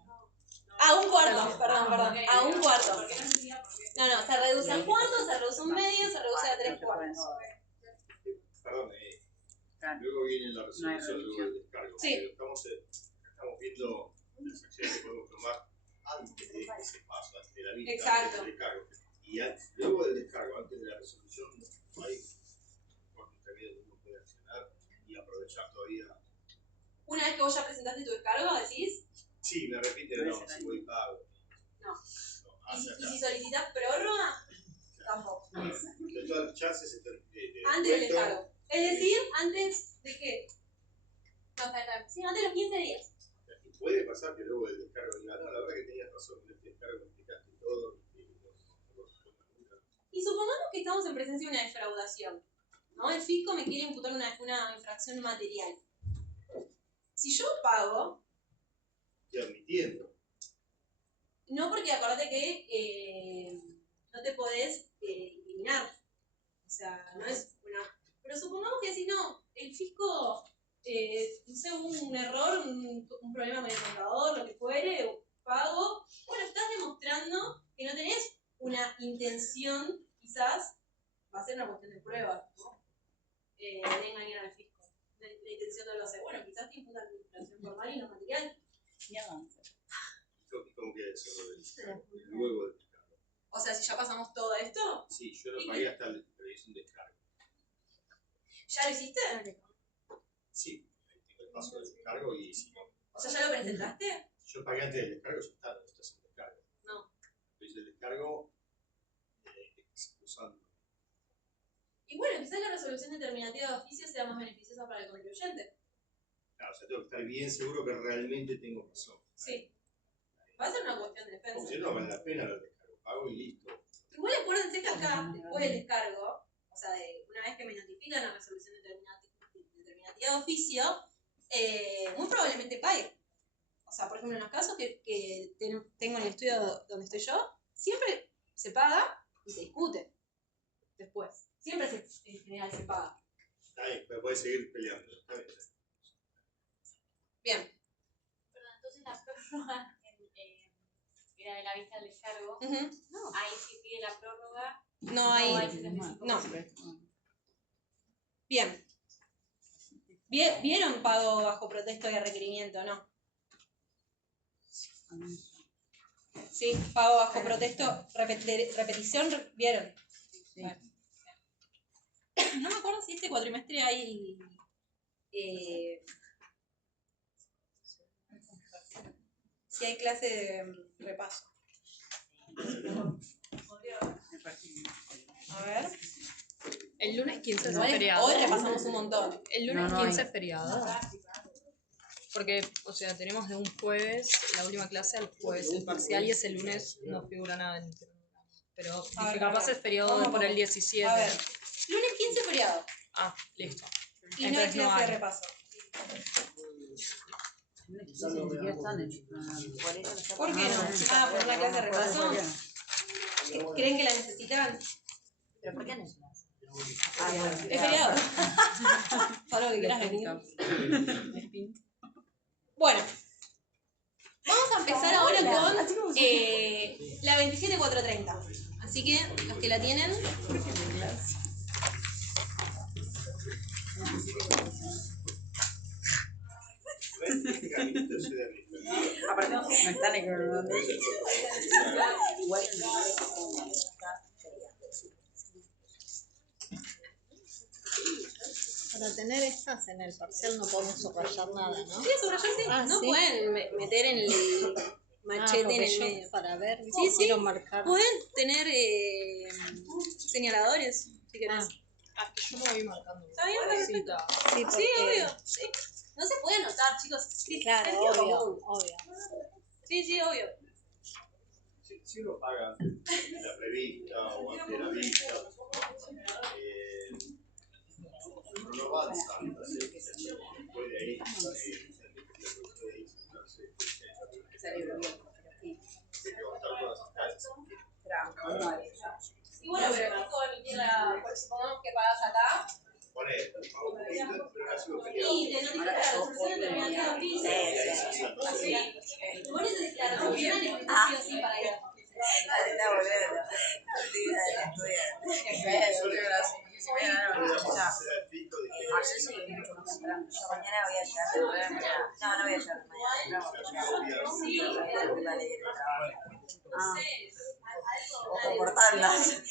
A un cuarto, perdón. A un cuarto. Porque no entendía por qué. No, se reduce a un cuarto, se reduce a un medio, se reduce a 3 cuartos. Perdón, luego viene la resolución, luego el descargo. Sí. Pero estamos viendo las acciones que podemos tomar antes de ese paso, antes de la vista, Exacto. antes del descargo. Y luego del descargo, antes de la resolución, no hay cuarto intermedio donde uno puede accionar y aprovechar todavía. Una vez que vos ya presentaste tu descargo, decís. Sí, me repite, no, si voy pago. No. Ah, ¿Y ya si está. solicitas prórroga? Tampoco. De todas las chances de Antes del descuento, descargo. Es decir, antes de qué? No, está. Sí, antes de los 15 días. y puede pasar que luego del descargo diga, no, la verdad que tenías razón, en este descargo me explicaste todo. Y supongamos que estamos en presencia de una defraudación, ¿no? El fisco me quiere imputar una infracción material. Si yo pago, Estoy admitiendo. no porque acordate que no te podés eliminar. O sea, no es una... Pero supongamos que decís, no, el fisco, no sé, hubo un error, un problema con el contador, lo que fuere, pago. Bueno, estás demostrando que no tenés una intención, quizás, va a ser una cuestión de prueba, ¿no? De engañar al fisco. La intención no lo hace. Bueno, quizás te imputan una infracción formal y no material. Ya avanza. ¿Y cómo queda eso luego del descargo? O sea, si ya pasamos todo esto, Sí, yo no pagué hasta el previsto un descargo. ¿ya lo hiciste? Sí, tengo el paso del descargo y si no. O sea, ¿ya lo presentaste? Si yo pagué antes del descargo, ya está, no estás en descargo. No. Hice el descargo excusando. Y bueno, quizás la resolución determinativa de oficio sea más beneficiosa para el contribuyente. Claro, o sea, tengo que estar bien seguro que realmente tengo razón. Sí. Va a ser una cuestión de Como defensa. si no vale la pena el descargo, pago y listo. Igual acuérdense que acá, después del descargo, o sea, una vez que me notifican la resolución determinativa de oficio, muy probablemente pague. O sea, por ejemplo, en los casos que tengo en el estudio donde estoy yo, siempre se paga y se discute después. Siempre en general se paga. Está bien, pero puedes seguir peleando. Está bien. Bien. Perdón, entonces la prórroga era de la vista del descargo. Ujú. Ahí si pide la prórroga, No hay. hay 75%. No. Bien. ¿Vieron pago bajo protesto de requerimiento, no? Sí, pago bajo protesto, repetición, ¿vieron? Bueno. No me acuerdo si este cuatrimestre hay si hay clase de repaso. A ver. El lunes 15 es Igual feriado. hoy repasamos un montón. El lunes 15 es feriado. Porque, o sea, tenemos de un jueves, la última clase al jueves, el parcial, y ese lunes no figura nada en el cronograma. Pero A ver, dije, capaz es feriado vamos por a el 17. A ver, lunes 15 feriado. Ah, listo. Y no hay Entonces no clase de hay. repaso. ¿Por ¿Por qué no? Ah, por una clase de repaso. ¿Creen que la necesitan? ¿Pero por qué no es más? Es feriado. Solo que quieras venir. Bueno. Vamos a empezar ahora con la 27430. Así que los que la tienen. Aparte, no están en el igual en Para tener estas en el parcial no podemos subrayar nada, ¿no? Sí, subrayar sí. Ah, No ¿sí? pueden meter en el machete en el medio. Para ver, Sí, sí. quiero marcar. Pueden tener señaladores, si querés. Ah, que yo me voy marcando. ¿Está bien? Cosita. Sí, Sí, porque obvio. Sí. No se puede anotar, chicos. Sí, Claro, sentido obvio, común. obvio. Sí, obvio. Si uno paga la revista o ante la vista, uno no avanza hasta después de ahí, hay que agotar todas las tasas. Y bueno, pero no puedo emitir la. Pues supongamos que pagas acá. Pone, pago un poquito, pero ha sido Y peleado. te notifica la resolución de terminación de oficio. Y vos necesitas la resolución de sí o sí para ir. Está volviendo. Mañana voy a llegar temprano. No, no voy a llegar mañana. Ojo por tandas.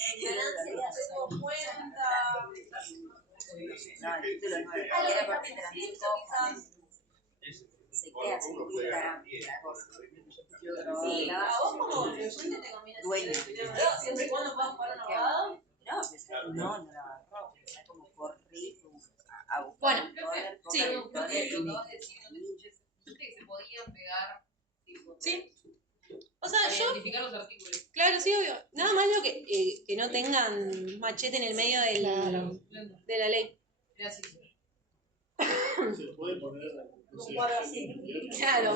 No, el título 9. Cualquiera por se queda sin Instagram. Sí, a vos como oyente te conviene Dueño. siempre y cuando puedas jugar un abogado. No lo agarró. Como corrí a buscar. Bueno, sí. Creo que lo que acabas de decir, no te escuché. Dijiste que se podían pegar. Tipo, Sí. O sea, para yo. identificar los artículos. Claro, sí, obvio. Nada más lo que no tengan machete en el medio de la ley. Gracias. Se puede poner, no sé, Claro,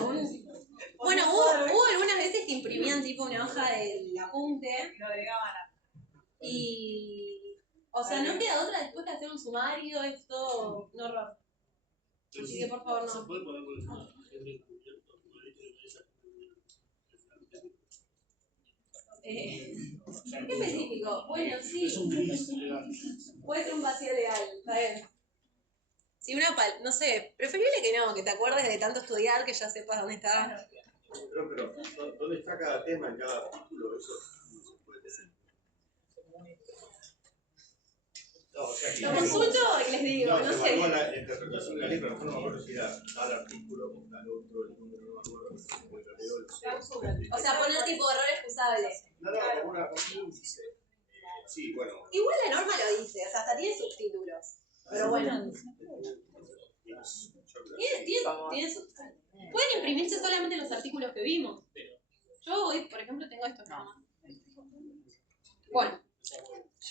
bueno, hubo algunas veces que imprimían tipo una hoja del apunte y, o sea, no queda otra después que hacer un sumario, es todo un horror. Así que por favor se no. puede poner por ejemplo, gente encubierta, como dice la mesa. ¿Qué específico? Bueno, sí, Es un gris legal. puede ser un vacío legal, está bien. Sí, no sé, preferible que no, que te acuerdes de tanto estudiar que ya sepas dónde está. Pero, ¿dónde está cada tema en cada artículo? Eso no se puede tener. No, o sea, que Lo consulto y les digo, no se sé. evalúa la interpretación de la ley, pero no me acuerdo si era tal artículo o tal otro, el número no me acuerdo, porque lo leo, O sea, poner tipo error excusable. No, como un índice. Sí, bueno. Igual la norma lo dice, o sea, hasta tiene subtítulos. Pero bueno. Tiene subtítulos. Pueden imprimirse solamente los artículos que vimos. Yo hoy, por ejemplo, tengo estos nada más. Bueno.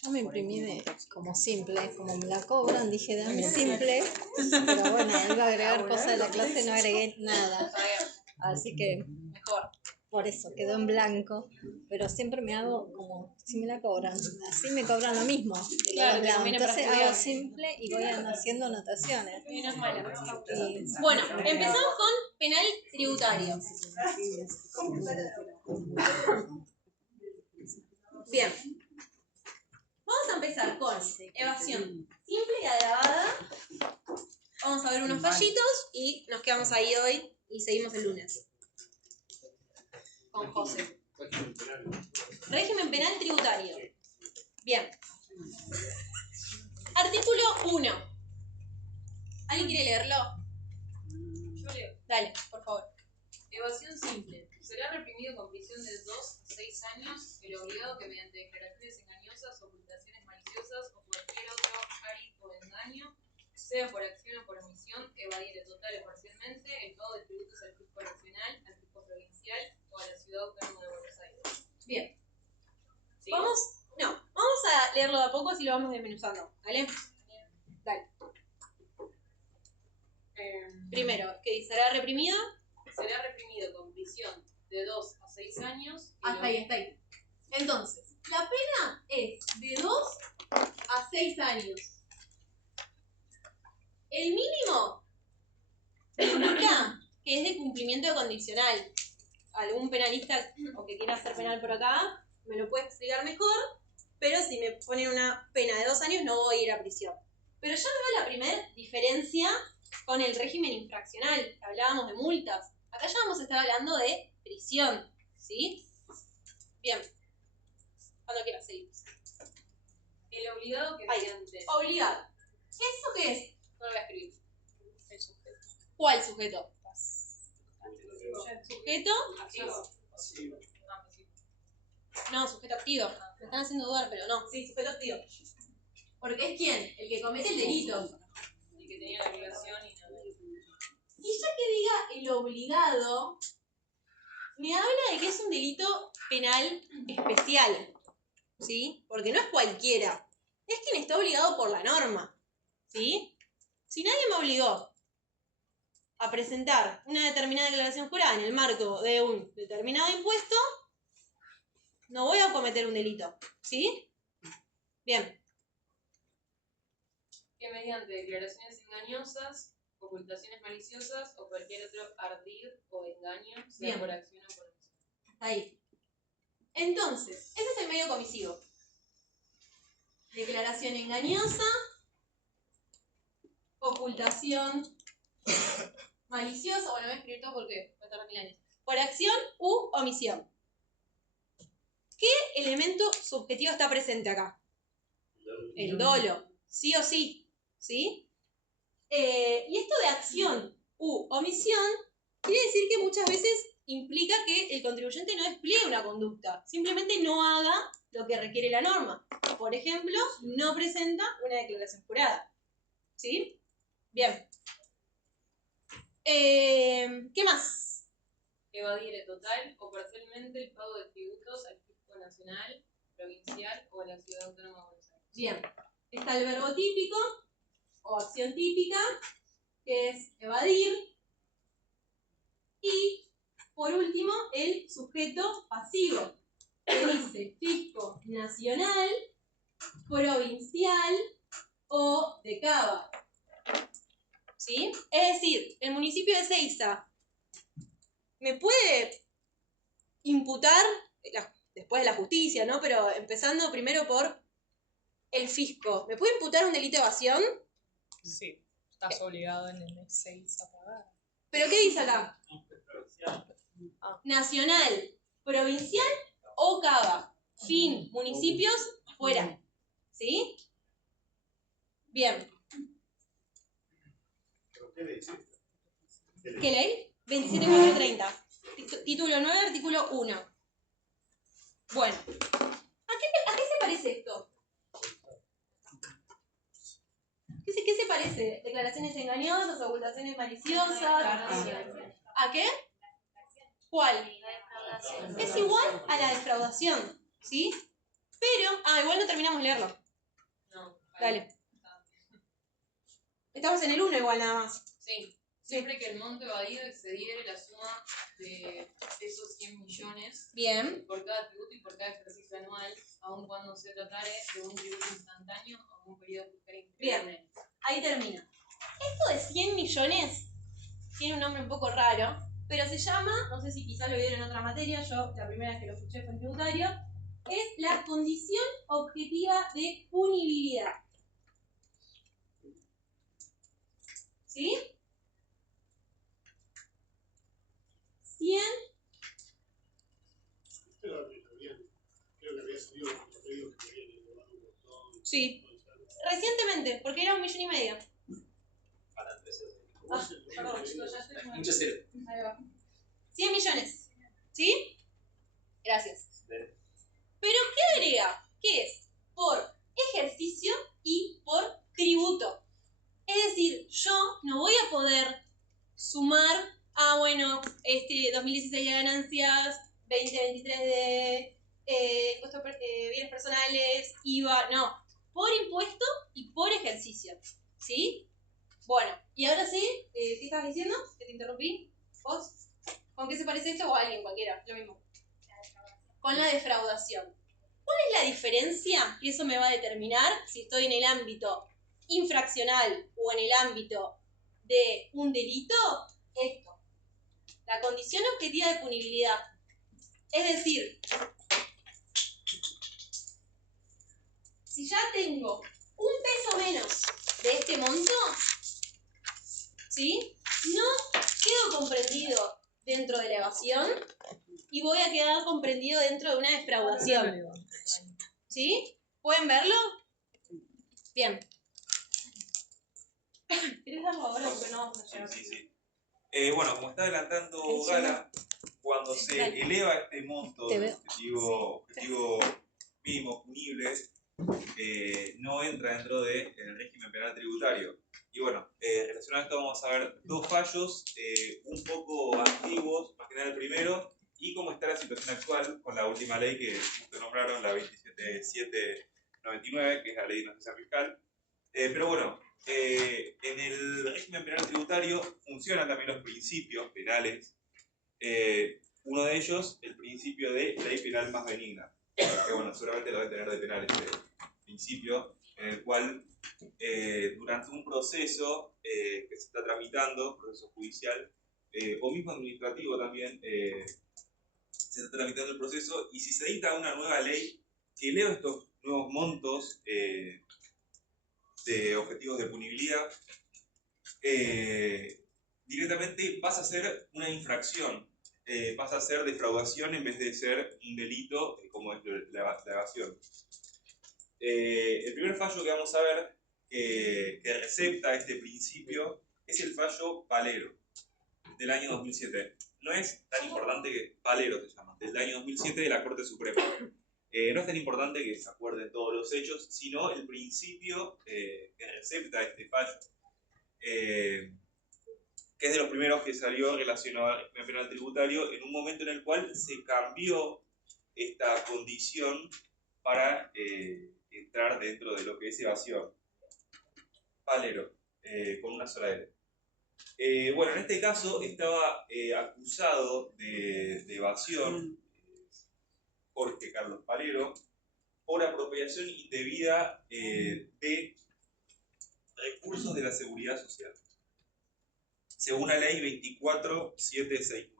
Yo me imprimí como simple, como me la cobran, dije dame simple, pero bueno, iba a agregar cosas de la clase, no agregué nada. Así que Mejor. por eso quedó en blanco, pero siempre me hago como si me la cobran, así me cobran lo mismo. Claro, te conviene para entonces estudiar. hago simple y voy haciendo anotaciones. Y no es malo. Bueno, empezamos con penal tributario. Bien. Vamos a empezar con evasión simple y agravada. Vamos a ver unos fallitos y nos quedamos ahí hoy y seguimos el lunes. Con José. Régimen penal tributario. Bien. Artículo 1. ¿Alguien quiere leerlo? Yo leo. Dale, por favor. Evasión simple. Será reprimido con prisión de 2 a 6 años el obligado que mediante declaraciones engañosas, ocultaciones maliciosas o cualquier otro ari o engaño, sea por acción o por omisión, evadiere total o parcialmente el pago de tributos al fisco nacional, al fisco provincial o a la ciudad autónoma de Buenos Aires. Bien. ¿Sí? Vamos a leerlo de a poco así lo vamos desmenuzando. ¿Vale? Dale. Primero, ¿qué dice? ¿Será reprimido? Será reprimido con prisión de 2 a 6 años. Hasta ahí. Entonces, la pena es de 2 a 6 años. El mínimo indica que es de cumplimiento condicional. Algún penalista o que quiera hacer penal por acá me lo puede explicar mejor, pero si me ponen una pena de 2 años no voy a ir a prisión. Pero ya veo la primera diferencia con el régimen infraccional, que hablábamos de multas. Acá ya vamos a estar hablando de prisión, ¿sí? Bien. Cuando quieras, seguimos. El obligado que Ahí. mediante... Obligado. ¿Eso qué es? No lo voy a escribir. El sujeto. ¿Cuál sujeto? ¿Sujeto? Activo. No, sujeto activo. Me están haciendo dudar, pero no. Sí, sujeto activo. Porque es quién? El que comete el delito. El que tenía la obligación y no... el obligado me habla de que es un delito penal especial, ¿sí? Porque no es cualquiera, es quien está obligado por la norma, ¿sí? Si nadie me obligó a presentar una determinada declaración jurada en el marco de un determinado impuesto, no voy a cometer un delito, ¿sí? Bien. Que mediante declaraciones engañosas, ocultaciones maliciosas o cualquier otro ardid o engaño, sea Bien. por acción o por omisión. Hasta ahí. Entonces, ese es el medio comisivo. Declaración engañosa, ocultación maliciosa, bueno, voy a escribir todo porque va a estar mil años. Por acción u omisión. ¿Qué elemento subjetivo está presente acá? El dolo, sí o sí, ¿sí? Y esto de acción u omisión quiere decir que muchas veces implica que el contribuyente no despliegue una conducta, simplemente no haga lo que requiere la norma. Por ejemplo, no presenta una declaración jurada, ¿sí? Bien. ¿Qué más? Evadir total o parcialmente el pago de tributos al fisco nacional, provincial o a la ciudad autónoma de Buenos Aires. Bien. Está el verbo típico o acción típica, que es evadir. Y, por último, el sujeto pasivo, que dice fisco nacional, provincial o de Cava. ¿Sí? Es decir, el municipio de Seiza me puede imputar, después de la justicia, ¿no? Pero empezando primero por el fisco. ¿Me puede imputar un delito de evasión? Sí, estás obligado en el 6 a pagar. ¿Pero qué dice acá? Nacional, provincial o Cava. Fin, municipios, fuera. ¿Sí? Bien. ¿Qué le dice? ¿Qué ley? 27430. Título 9, artículo 1. Bueno. ¿A qué se parece esto? ¿Qué se parece? Declaraciones engañosas, ocultaciones maliciosas. ¿A qué? ¿Cuál? Es igual a la defraudación, ¿sí? Pero, igual no terminamos de leerlo. No. Dale. Estamos en el 1 igual nada más. Sí. Siempre que el monto evadido excediere la suma de esos 100 millones Bien. por cada tributo y por cada ejercicio anual, aun cuando se tratare de un tributo instantáneo o un periodo fiscal inferior. Bien. Ahí termina. Esto de 100 millones tiene un nombre un poco raro, pero se llama, no sé si quizás lo vieron en otra materia, yo la primera vez que lo escuché fue en tributario, es la condición objetiva de punibilidad. ¿Sí? 100. Creo que había salido con los pedidos que habían elevado un montón. Sí. Recientemente, porque era 1,5 millones. Para empresas. Perdón, chicos, ya estoy. Mucho cero. Ahí va. 100 millones. ¿Sí? Gracias. Bien. Pero, ¿qué agrega? ¿Qué es? Por ejercicio y por tributo. Es decir, yo no voy a poder sumar, bueno, 2016 de ganancias, 2023 de impuestos bienes personales, IVA, no. Por impuesto y por ejercicio. ¿Sí? Bueno, y ahora sí, ¿qué estabas diciendo? Que te interrumpí. ¿Vos? ¿Con qué se parece esto? O alguien, cualquiera, lo mismo. Con la defraudación. ¿Cuál es la diferencia? Y eso me va a determinar si estoy en el ámbito infraccional o en el ámbito de un delito. Esto. La condición objetiva de punibilidad. Es decir, si ya tengo un peso menos de este monto, ¿sí? No quedo comprendido dentro de la evasión y voy a quedar comprendido dentro de una defraudación. ¿Sí? ¿Pueden verlo? Bien. ¿Querés darlo ahora? Porque no vamos a llegar. Sí. Bueno, como está adelantando Gala, cuando se eleva este monto del objetivo mínimo punible, no entra dentro del régimen penal tributario. Y bueno, relacionado a esto vamos a ver dos fallos un poco antiguos, más que nada el primero, y cómo está la situación actual con la última ley que ustedes nombraron, la 27799, que es la ley de inocencia fiscal. Pero bueno, en el régimen penal tributario funcionan también los principios penales. Uno de ellos, el principio de ley penal más benigna. Que bueno, seguramente lo deben tener de penal este principio, en el cual durante un proceso que se está tramitando, proceso judicial, o mismo administrativo también, se está tramitando el proceso, y si se dicta una nueva ley que eleva estos nuevos montos de objetivos de punibilidad, directamente pasa a ser una infracción, pasa a ser defraudación en vez de ser un delito como es la evasión. El primer fallo que vamos a ver que recepta este principio es el fallo Palero del año 2007. No es tan importante que Palero se llama, del año 2007 de la Corte Suprema. No es tan importante que se acuerden todos los hechos, sino el principio que recepta este fallo, que es de los primeros que salió relacionado al régimen penal tributario en un momento en el cual se cambió esta condición para entrar dentro de lo que es evasión. Palero, con una sola L. Bueno, en este caso estaba acusado de evasión Jorge Carlos Palero por apropiación indebida de recursos de la seguridad social, según la ley 24769.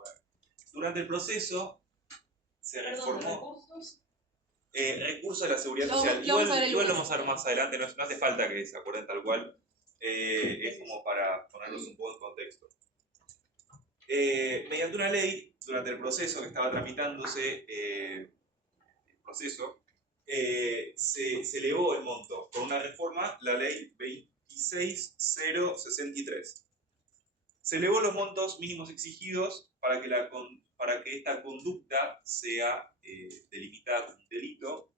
Durante el proceso se reformó recursos de la seguridad social. Igual lo vamos a ver más adelante, no hace falta que se acuerden tal cual, es como para ponerlos un poco en contexto. Mediante una ley, durante el proceso que estaba tramitándose, el proceso, se elevó el monto con una reforma, la ley 26063. Se elevó los montos mínimos exigidos para que esta conducta sea delimitada como un delito.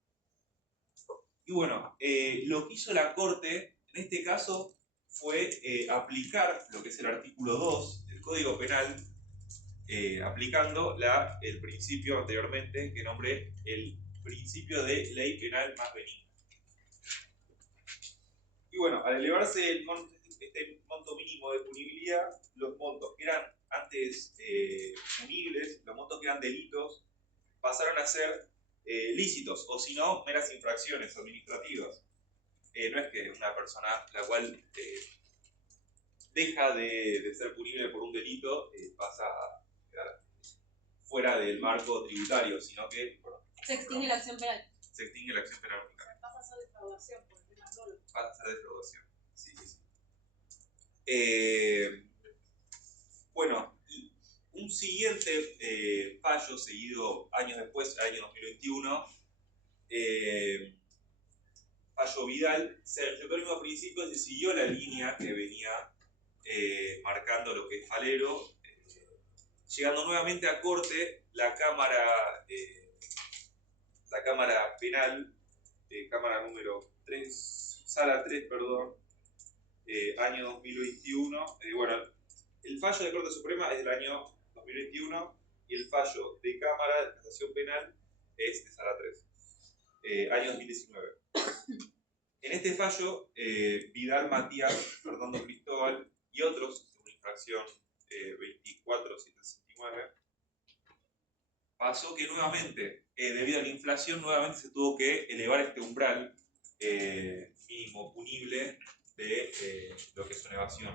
Y bueno, lo que hizo la Corte en este caso fue aplicar lo que es el artículo 2 del Código Penal, aplicando el principio anteriormente que nombré el principio de ley penal más benigna. Y bueno, al elevarse este monto mínimo de punibilidad, los montos que eran antes punibles, los montos que eran delitos, pasaron a ser lícitos, o si no, meras infracciones administrativas. No es que una persona la cual deja de ser punible por un delito pasa a quedar fuera del marco tributario, sino que se extingue la acción penal. Se extingue la acción penal única. Pasa a ser defraudación, por el tema solo. Pasa a ser defraudación. Sí, sí, sí. Bueno, un siguiente fallo seguido años después, el año 2021, fallo Vidal, se respetó el mismo principio, se siguió la línea que venía marcando lo que es Palero, llegando nuevamente a corte la Cámara Penal, Cámara número 3, Sala 3, perdón, año 2021. Bueno, el fallo de Corte Suprema es del año 2021 y el fallo de Cámara de Casación Penal es de Sala 3, año 2019. En este fallo, Vidal Matías, Fernando Cristóbal y otros, según infracción 24769, pasó que nuevamente, debido a la inflación, nuevamente se tuvo que elevar este umbral mínimo punible de lo que es una evasión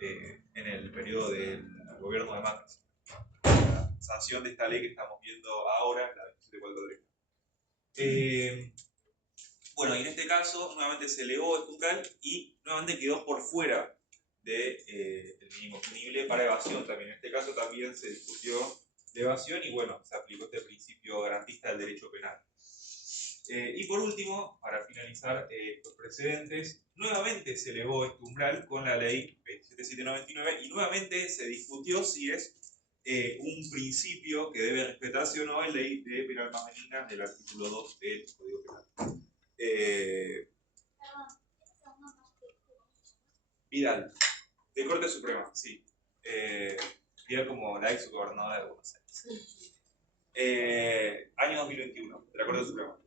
en el periodo del gobierno de Macri. La sanción de esta ley que estamos viendo ahora, la 27433. Bueno, y en este caso nuevamente se elevó este umbral y nuevamente quedó por fuera del mínimo punible para evasión también. En este caso también se discutió de evasión y bueno, se aplicó este principio garantista del derecho penal. Y por último, para finalizar los precedentes, nuevamente se elevó este umbral con la ley 27799 y nuevamente se discutió si es un principio que debe respetarse o no en ley de penal más benigna del artículo 2 del Código Penal. Vidal, de Corte Suprema, sí. Vidal como la ex gobernadora de Buenos Aires. Año 2021, de la Corte Suprema.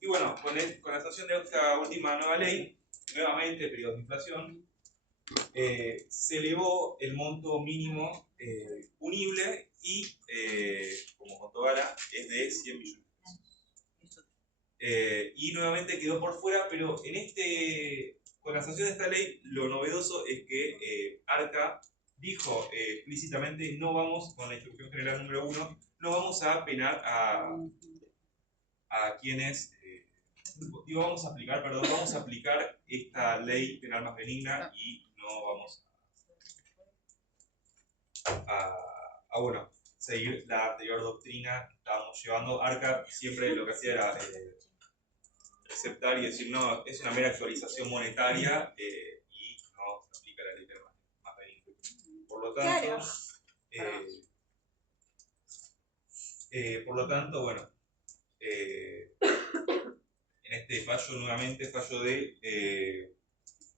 Y bueno, con la sanción de esta última nueva ley, nuevamente periodo de inflación, se elevó el monto mínimo punible y, como contó Gala, es de 100 millones de pesos. Y nuevamente quedó por fuera, pero con la sanción de esta ley, lo novedoso es que Arca dijo explícitamente: no vamos, con la instrucción general número 1, no vamos a penar a quienes, vamos a aplicar esta ley penal más benigna y no vamos a seguir la anterior doctrina que estábamos llevando. Arca siempre lo que hacía era aceptar y decir: no, es una mera actualización monetaria y no se aplica la ley penal más benigna. Por lo tanto, bueno, en este fallo, nuevamente, fallo de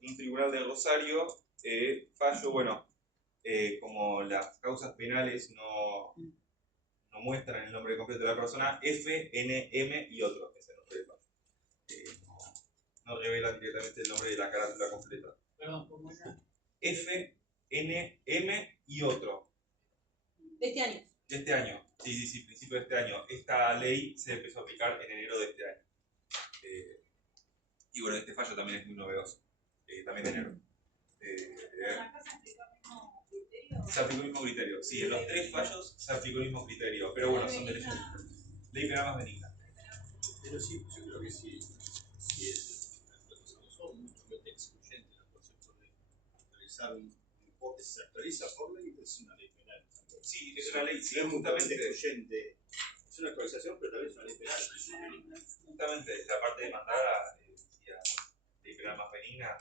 un tribunal de Rosario, como las causas penales no muestran el nombre completo de la persona, F, N, M y otro, es el nombre del fallo. No revelan directamente el nombre de la carátula completa. Perdón, ¿cómo era? F, N, M y otro. De este año. De este año, sí, principio de este año. Esta ley se empezó a aplicar en enero de este año. Y bueno, este fallo también es muy novedoso. También de enero. Se aplicó el mismo criterio. Sí, en los tres fallos se aplicó el mismo criterio. Pero bueno, son de ley penal más benigna. Pero sí, yo creo que sí. Son mucho excluyentes los conceptos de actualizar un impuesto. Si se actualiza por ley, es una ley penal. Sí, es una ley, sí, es justamente excluyente. Es una actualización, pero también es una ley penal. Justamente, la parte demandada decía ley penal más benigna.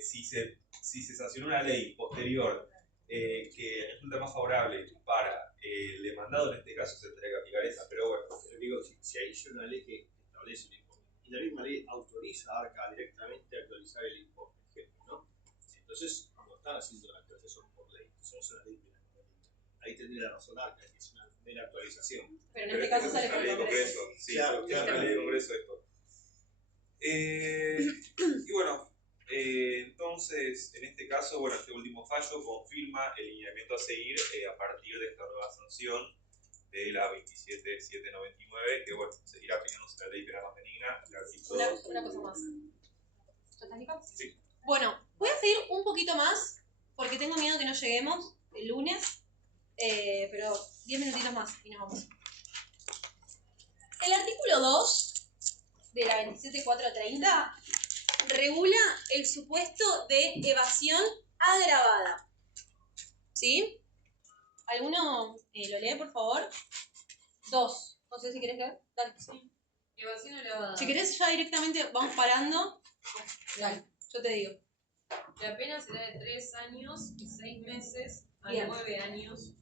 Si se sancionó una ley posterior que resulta más favorable para el demandado, en este caso se tendría que aplicar esa, pero bueno. Yo digo, si hay una ley que establece un impuesto y la misma ley autoriza a Arca directamente a actualizar el impuesto, por ejemplo, ¿no? Entonces, cuando están haciendo la actualización por ley, eso es una ley penal. Ahí tendría razón Arca, que es una mera actualización. Pero en este caso sale por el Congreso. Sí, claro, es una ley de Congreso esto. Y bueno, entonces, en este caso, bueno, este último fallo confirma el lineamiento a seguir a partir de esta nueva sanción de la 27799, que bueno, seguirá aplicándose la ley penal más benigna. Una cosa más. ¿Ya estás, Nico? Sí. Bueno, voy a seguir un poquito más, porque tengo miedo que no lleguemos el lunes, pero 10 minutitos más y nos vamos. El artículo 2 de la 27430 regula el supuesto de evasión agravada. ¿Sí? ¿Alguno lo lee, por favor? 2. No sé si querés leer. Dale. Sí. Evasión agravada. Si querés ya directamente vamos parando. Dale, yo te digo. La pena será de 3 años y 6 meses a Bien. 9 años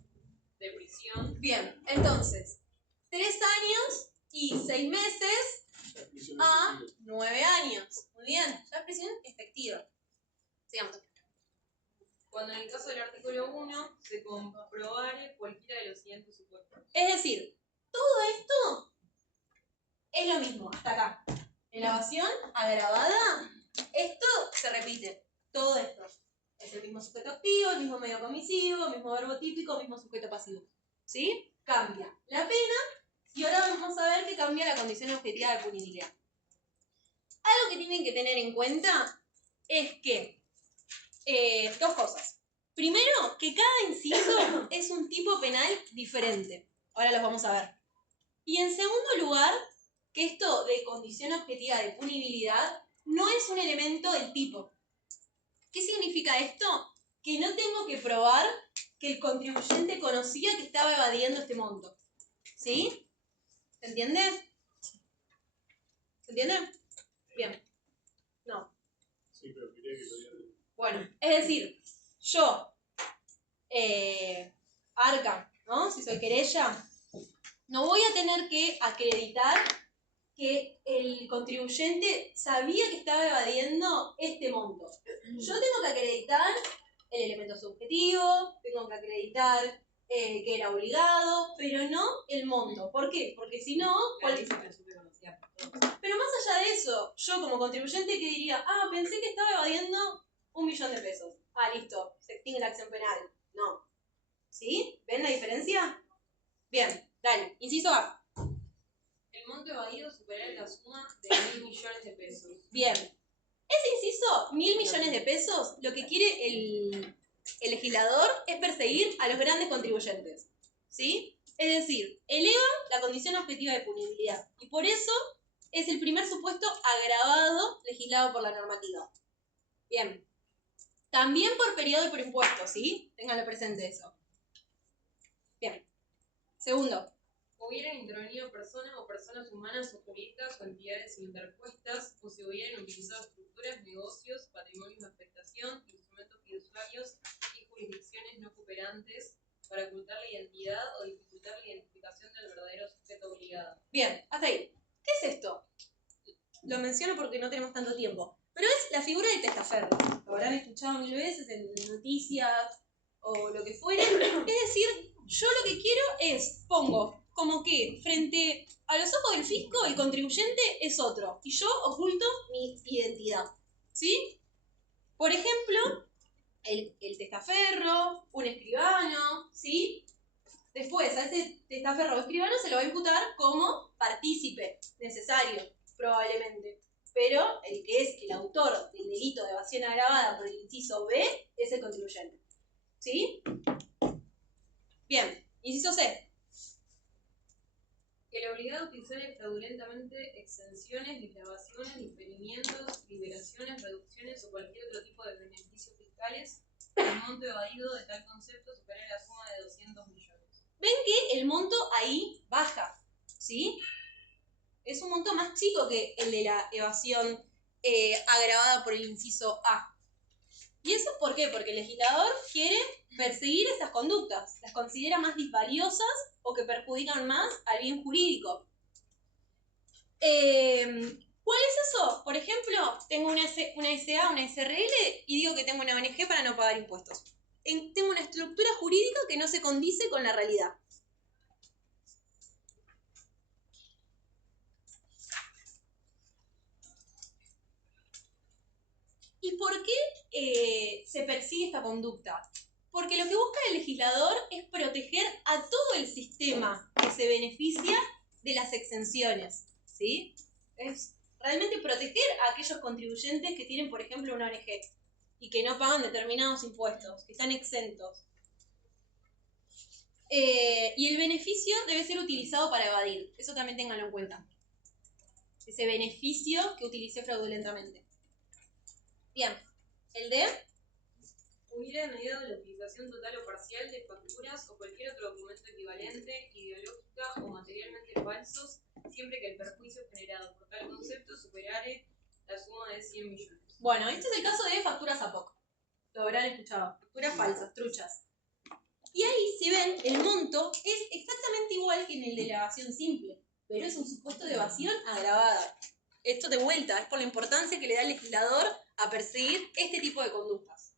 de prisión. Bien, entonces, 3 años y 6 meses a 9 años. Muy bien, ya es prisión efectiva. Sigamos. Cuando en el caso del artículo 1 se comprobare cualquiera de los siguientes supuestos. Es decir, todo esto es lo mismo, hasta acá. En la evasión agravada, esto se repite. Todo esto. Es el mismo sujeto activo, el mismo medio comisivo, el mismo verbo típico, el mismo sujeto pasivo. ¿Sí? Cambia la pena y ahora vamos a ver que cambia la condición objetiva de punibilidad. Algo que tienen que tener en cuenta es que dos cosas. Primero, que cada inciso es un tipo penal diferente. Ahora los vamos a ver. Y en segundo lugar, que esto de condición objetiva de punibilidad no es un elemento del tipo. ¿Qué significa esto? Que no tengo que probar que el contribuyente conocía que estaba evadiendo este monto. ¿Sí? ¿Se entiende? ¿Se entiende? Bien. No. Sí, pero quería que lo diera. Bueno, es decir, yo, Arca, ¿no? Si soy querella, no voy a tener que acreditar que el contribuyente sabía que estaba evadiendo este monto. Yo tengo que acreditar el elemento subjetivo, tengo que acreditar que era obligado, pero no el monto. ¿Por qué? Porque si no... Pero más allá de eso, yo como contribuyente, ¿qué diría? Ah, pensé que estaba evadiendo 1 millón de pesos. Ah, listo, se extingue la acción penal. No. ¿Sí? ¿Ven la diferencia? Bien, dale. Inciso A. El monto evadido superará la suma de 1.000 millones de pesos. Bien. Ese inciso, 1.000 millones de pesos, lo que quiere el legislador es perseguir a los grandes contribuyentes. ¿Sí? Es decir, eleva la condición objetiva de punibilidad. Y por eso es el primer supuesto agravado legislado por la normativa. Bien. También por periodo y por impuesto, ¿sí? Ténganlo presente eso. Bien. Segundo. Hubieran intervenido personas o personas humanas o jurídicas o entidades interpuestas, o se hubieran utilizado estructuras, negocios, patrimonios de afectación, instrumentos fiduciarios y jurisdicciones no cooperantes para ocultar la identidad o dificultar la identificación del verdadero sujeto obligado. Bien, hasta ahí. ¿Qué es esto? Lo menciono porque no tenemos tanto tiempo. Pero es la figura del testaferro. Lo habrán escuchado 1000 veces en noticias o lo que fuera. Es decir, yo lo que quiero es, pongo como que frente a los ojos del fisco el contribuyente es otro. Y yo oculto mi identidad. ¿Sí? Por ejemplo, el testaferro, un escribano, ¿sí? Después, a ese testaferro o escribano se lo va a imputar como partícipe necesario, probablemente. Pero el que es el autor del delito de evasión agravada por el inciso B es el contribuyente. ¿Sí? Bien, inciso C. El obligado utilizare fraudulentamente exenciones, desgravaciones, diferimientos, liberaciones, reducciones o cualquier otro tipo de beneficios fiscales, el monto evadido de tal concepto supera la suma de 200 millones. Ven que el monto ahí baja, ¿sí? Es un monto más chico que el de la evasión agravada por el inciso A. ¿Y eso por qué? Porque el legislador quiere perseguir esas conductas, las considera más disvaliosas o que perjudican más al bien jurídico. ¿Cuál es eso? Por ejemplo, tengo una SA, una SRL y digo que tengo una ONG para no pagar impuestos. Tengo una estructura jurídica que no se condice con la realidad. ¿Y por qué se persigue esta conducta? Porque lo que busca el legislador es proteger a todo el sistema que se beneficia de las exenciones, ¿sí? Es realmente proteger a aquellos contribuyentes que tienen, por ejemplo, una ONG y que no pagan determinados impuestos, que están exentos. Y el beneficio debe ser utilizado para evadir, eso también ténganlo en cuenta. Ese beneficio que utilicé fraudulentamente. Bien, el D. Hubiera mediado la utilización total o parcial de facturas o cualquier otro documento equivalente, ideológica o materialmente falsos, siempre que el perjuicio generado por tal concepto superare la suma de 100 millones. Bueno, este es el caso de facturas a poco. Lo habrán escuchado. Facturas falsas, truchas. Y ahí, si ven, el monto es exactamente igual que en el de la evasión simple, pero es un supuesto de evasión agravada. Esto de vuelta es por la importancia que le da el legislador a perseguir este tipo de conductas.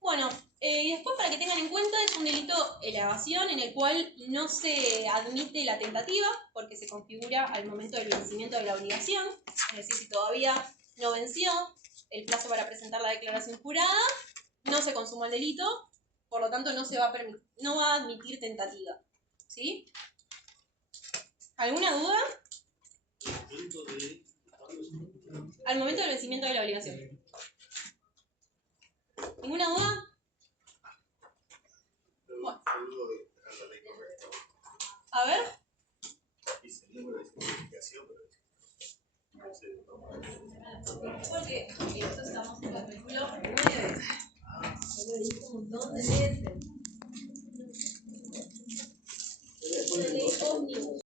Bueno, y después para que tengan en cuenta es un delito de la evasión en el cual no se admite la tentativa porque se configura al momento del vencimiento de la obligación, es decir, si todavía no venció el plazo para presentar la declaración jurada, no se consumó el delito, por lo tanto no va a admitir tentativa. ¿Sí? ¿Alguna duda? Al momento del vencimiento de la obligación. ¿Ninguna duda? Bueno. A ver. Porque nosotros estamos en el artículo 9. Yo lo dije un montón de veces. Es una ley ómnibus.